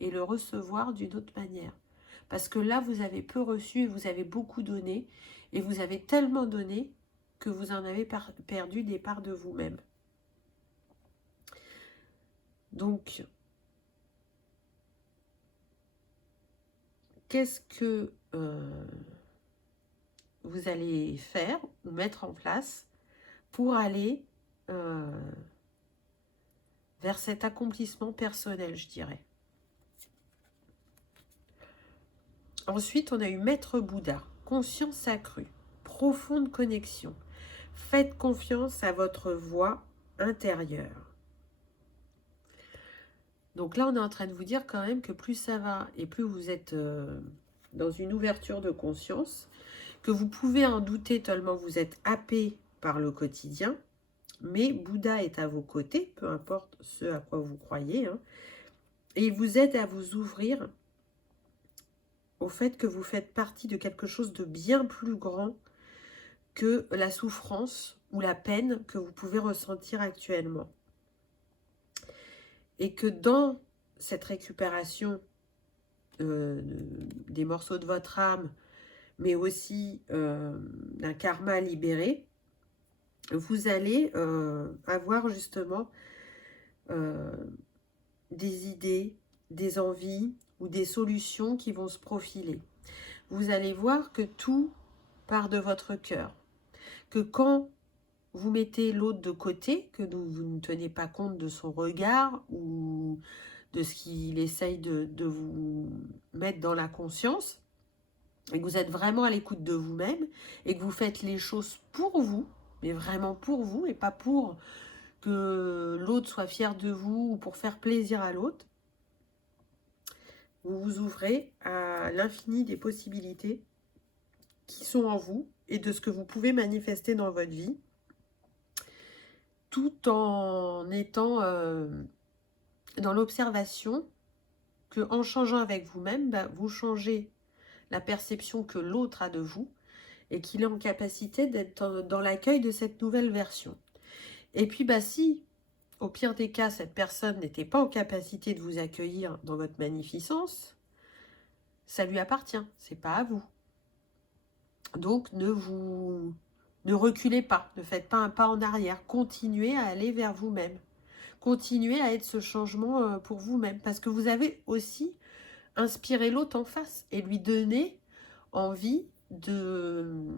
et le recevoir d'une autre manière. Parce que là, vous avez peu reçu et vous avez beaucoup donné. Et vous avez tellement donné que vous en avez perdu des parts de vous-même. Donc, qu'est-ce que vous allez faire ou mettre en place pour aller vers cet accomplissement personnel, je dirais. Ensuite, on a eu Maître Bouddha, conscience accrue, profonde connexion. Faites confiance à votre voix intérieure. Donc là, on est en train de vous dire quand même que plus ça va et plus vous êtes dans une ouverture de conscience, que vous pouvez en douter tellement vous êtes happé par le quotidien, mais Bouddha est à vos côtés, peu importe ce à quoi vous croyez, hein, et il vous aide à vous ouvrir au fait que vous faites partie de quelque chose de bien plus grand que la souffrance ou la peine que vous pouvez ressentir actuellement. Et que dans cette récupération des morceaux de votre âme, mais aussi d'un karma libéré, vous allez avoir justement des idées, des envies ou des solutions qui vont se profiler. Vous allez voir que tout part de votre cœur. Que quand vous mettez l'autre de côté, que vous ne tenez pas compte de son regard ou de ce qu'il essaye de vous mettre dans la conscience, et que vous êtes vraiment à l'écoute de vous-même, et que vous faites les choses pour vous, mais vraiment pour vous, et pas pour que l'autre soit fier de vous ou pour faire plaisir à l'autre, vous vous ouvrez à l'infini des possibilités qui sont en vous et de ce que vous pouvez manifester dans votre vie, tout en étant dans l'observation que en changeant avec vous-même, vous changez la perception que l'autre a de vous et qu'il est en capacité d'être dans l'accueil de cette nouvelle version. Et puis si, au pire des cas, cette personne n'était pas en capacité de vous accueillir dans votre magnificence, ça lui appartient, c'est pas à vous. Donc ne reculez pas, ne faites pas un pas en arrière, continuez à aller vers vous-même. Continuez à être ce changement pour vous-même, parce que vous avez aussi inspiré l'autre en face et lui donner envie de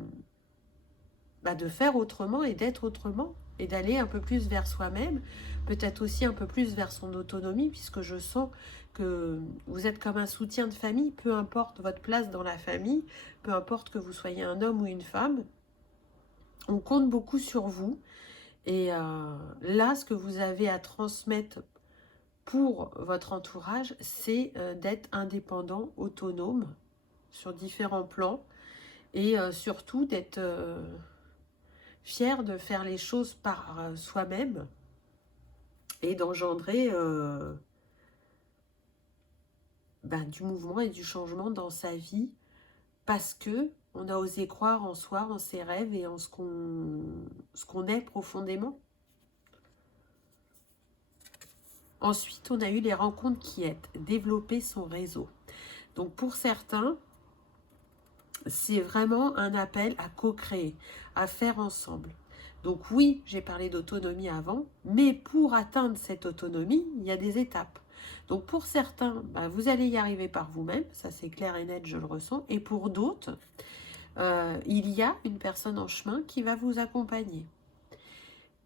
de faire autrement et d'être autrement et d'aller un peu plus vers soi-même, peut-être aussi un peu plus vers son autonomie, puisque je sens que vous êtes comme un soutien de famille, peu importe votre place dans la famille, peu importe que vous soyez un homme ou une femme, on compte beaucoup sur vous. Et là, ce que vous avez à transmettre pour votre entourage, c'est d'être indépendant, autonome sur différents plans et surtout d'être fier de faire les choses par soi-même et d'engendrer du mouvement et du changement dans sa vie parce que on a osé croire en soi, en ses rêves et en ce qu'on est profondément. Ensuite, on a eu les rencontres qui aident, développer son réseau. Donc pour certains, c'est vraiment un appel à co-créer, à faire ensemble. Donc oui, j'ai parlé d'autonomie avant, mais pour atteindre cette autonomie, il y a des étapes. Donc pour certains, vous allez y arriver par vous-même, ça c'est clair et net, je le ressens. Et pour d'autres, il y a une personne en chemin qui va vous accompagner.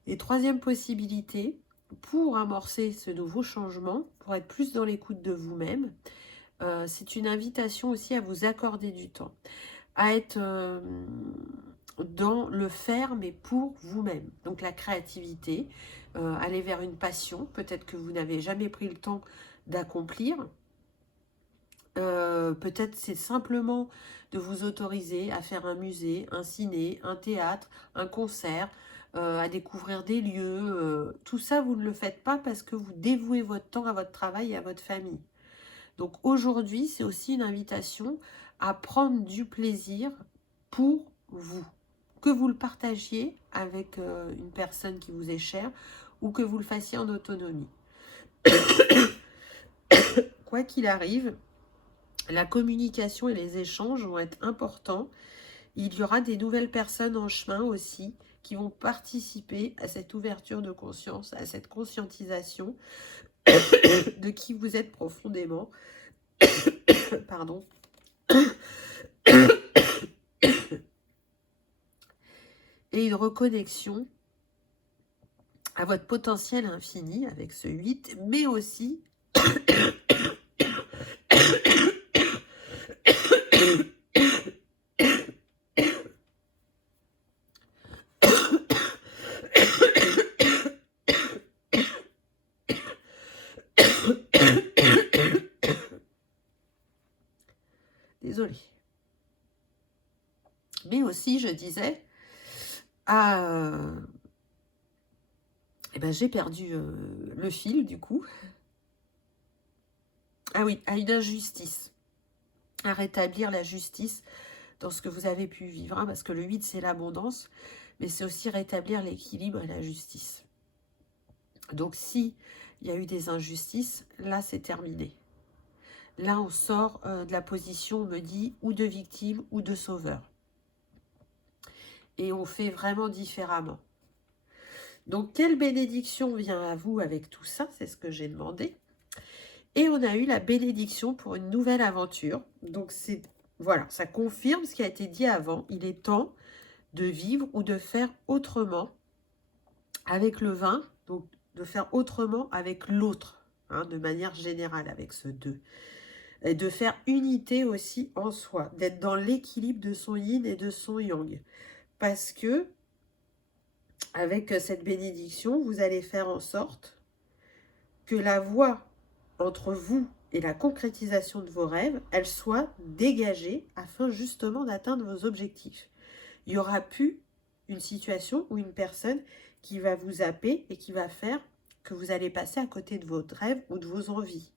Et troisième possibilité, pour amorcer ce nouveau changement, pour être plus dans l'écoute de vous-même, c'est une invitation aussi à vous accorder du temps, à être dans le faire, mais pour vous-même. Donc la créativité, aller vers une passion, peut-être que vous n'avez jamais pris le temps d'accomplir. Peut-être c'est simplement de vous autoriser à faire un musée, un ciné, un théâtre, un concert, à découvrir des lieux. Tout ça, vous ne le faites pas parce que vous dévouez votre temps à votre travail et à votre famille. Donc aujourd'hui, c'est aussi une invitation à prendre du plaisir pour vous. Que vous le partagiez avec une personne qui vous est chère ou que vous le fassiez en autonomie. Quoi qu'il arrive, la communication et les échanges vont être importants. Il y aura des nouvelles personnes en chemin aussi qui vont participer à cette ouverture de conscience, à cette conscientisation de qui vous êtes profondément. Pardon. Et une reconnexion à votre potentiel infini avec ce 8, mais aussi désolée. Mais aussi, je disais, j'ai perdu le fil du coup. Ah oui, à une injustice. À rétablir la justice dans ce que vous avez pu vivre. Parce que le 8, c'est l'abondance, mais c'est aussi rétablir l'équilibre et la justice. Donc si il y a eu des injustices, là c'est terminé. Là on sort de la position, on me dit, ou de victime ou de sauveur. Et on fait vraiment différemment. Donc quelle bénédiction vient à vous avec tout ça? C'est ce que j'ai demandé. Et on a eu la bénédiction pour une nouvelle aventure. Donc c'est voilà, ça confirme ce qui a été dit avant. Il est temps de vivre ou de faire autrement avec le 20, donc de faire autrement avec l'autre, de manière générale avec ce 2. Et de faire unité aussi en soi, d'être dans l'équilibre de son yin et de son yang. Parce que, avec cette bénédiction, vous allez faire en sorte que la voie entre vous et la concrétisation de vos rêves, elle soit dégagée afin justement d'atteindre vos objectifs. Il n'y aura plus une situation ou une personne qui va vous zapper et qui va faire que vous allez passer à côté de votre rêve ou de vos envies.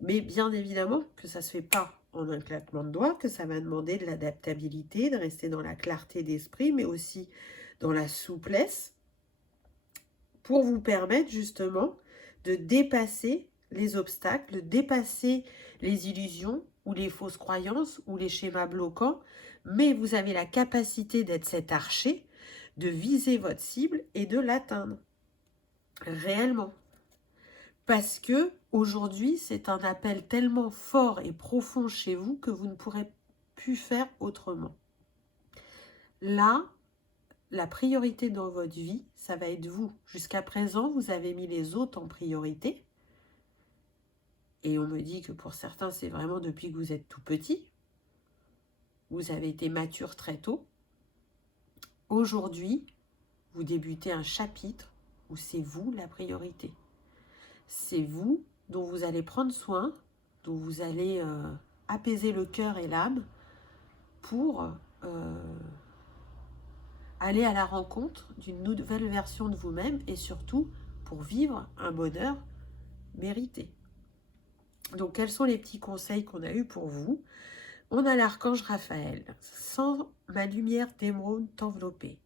Mais bien évidemment que ça ne se fait pas en un claquement de doigts, que ça va demander de l'adaptabilité, de rester dans la clarté d'esprit, mais aussi dans la souplesse, pour vous permettre justement de dépasser les obstacles, de dépasser les illusions ou les fausses croyances ou les schémas bloquants, mais vous avez la capacité d'être cet archer, de viser votre cible et de l'atteindre réellement. Parce que aujourd'hui, c'est un appel tellement fort et profond chez vous que vous ne pourrez plus faire autrement. Là, la priorité dans votre vie, ça va être vous. Jusqu'à présent, vous avez mis les autres en priorité. Et on me dit que pour certains, c'est vraiment depuis que vous êtes tout petit. Vous avez été mature très tôt. Aujourd'hui, vous débutez un chapitre où c'est vous la priorité. C'est vous dont vous allez prendre soin, dont vous allez apaiser le cœur et l'âme pour aller à la rencontre d'une nouvelle version de vous-même et surtout pour vivre un bonheur mérité. Donc, quels sont les petits conseils qu'on a eus pour vous? On a l'archange Raphaël. Sans ma lumière d'émeraude t'envelopper.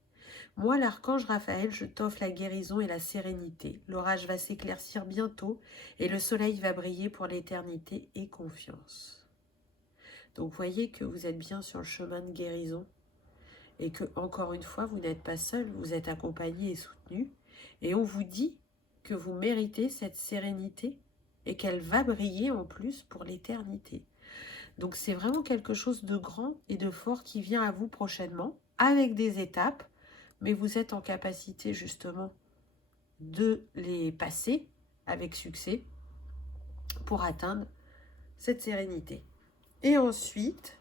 Moi, l'archange Raphaël, je t'offre la guérison et la sérénité. L'orage va s'éclaircir bientôt et le soleil va briller pour l'éternité et confiance. Donc, voyez que vous êtes bien sur le chemin de guérison et que, encore une fois, vous n'êtes pas seul, vous êtes accompagné et soutenu. Et on vous dit que vous méritez cette sérénité et qu'elle va briller en plus pour l'éternité. Donc, c'est vraiment quelque chose de grand et de fort qui vient à vous prochainement, avec des étapes, mais vous êtes en capacité justement de les passer avec succès pour atteindre cette sérénité. Et ensuite,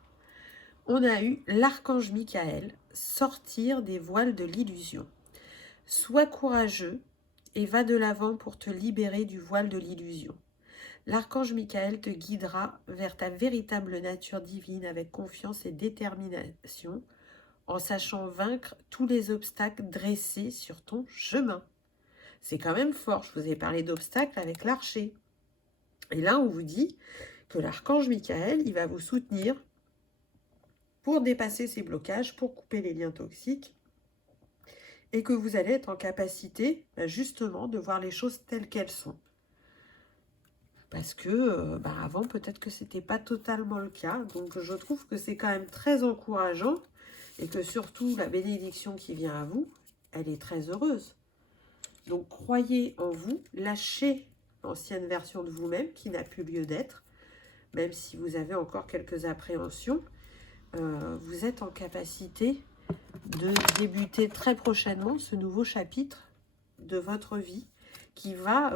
on a eu l'archange Michael, sortir des voiles de l'illusion. Sois courageux et va de l'avant pour te libérer du voile de l'illusion. L'archange Michael te guidera vers ta véritable nature divine avec confiance et détermination, en sachant vaincre tous les obstacles dressés sur ton chemin. C'est quand même fort, je vous ai parlé d'obstacles avec l'archer. Et là, on vous dit que l'archange Michael, il va vous soutenir pour dépasser ces blocages, pour couper les liens toxiques, et que vous allez être en capacité, justement, de voir les choses telles qu'elles sont. Parce que, avant, peut-être que ce n'était pas totalement le cas. Donc, je trouve que c'est quand même très encourageant, et que surtout, la bénédiction qui vient à vous, elle est très heureuse. Donc, croyez en vous, lâchez l'ancienne version de vous-même qui n'a plus lieu d'être, même si vous avez encore quelques appréhensions. Vous êtes en capacité de débuter très prochainement ce nouveau chapitre de votre vie qui va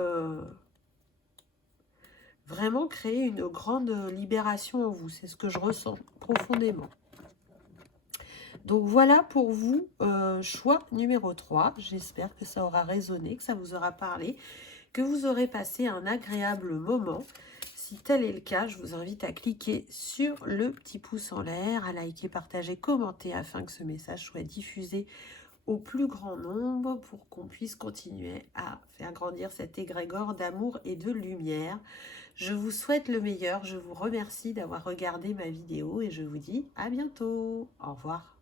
vraiment créer une grande libération en vous. C'est ce que je ressens profondément. Donc voilà pour vous, choix numéro 3. J'espère que ça aura résonné, que ça vous aura parlé, que vous aurez passé un agréable moment. Si tel est le cas, je vous invite à cliquer sur le petit pouce en l'air, à liker, partager, commenter afin que ce message soit diffusé au plus grand nombre pour qu'on puisse continuer à faire grandir cet égrégore d'amour et de lumière. Je vous souhaite le meilleur, je vous remercie d'avoir regardé ma vidéo et je vous dis à bientôt. Au revoir.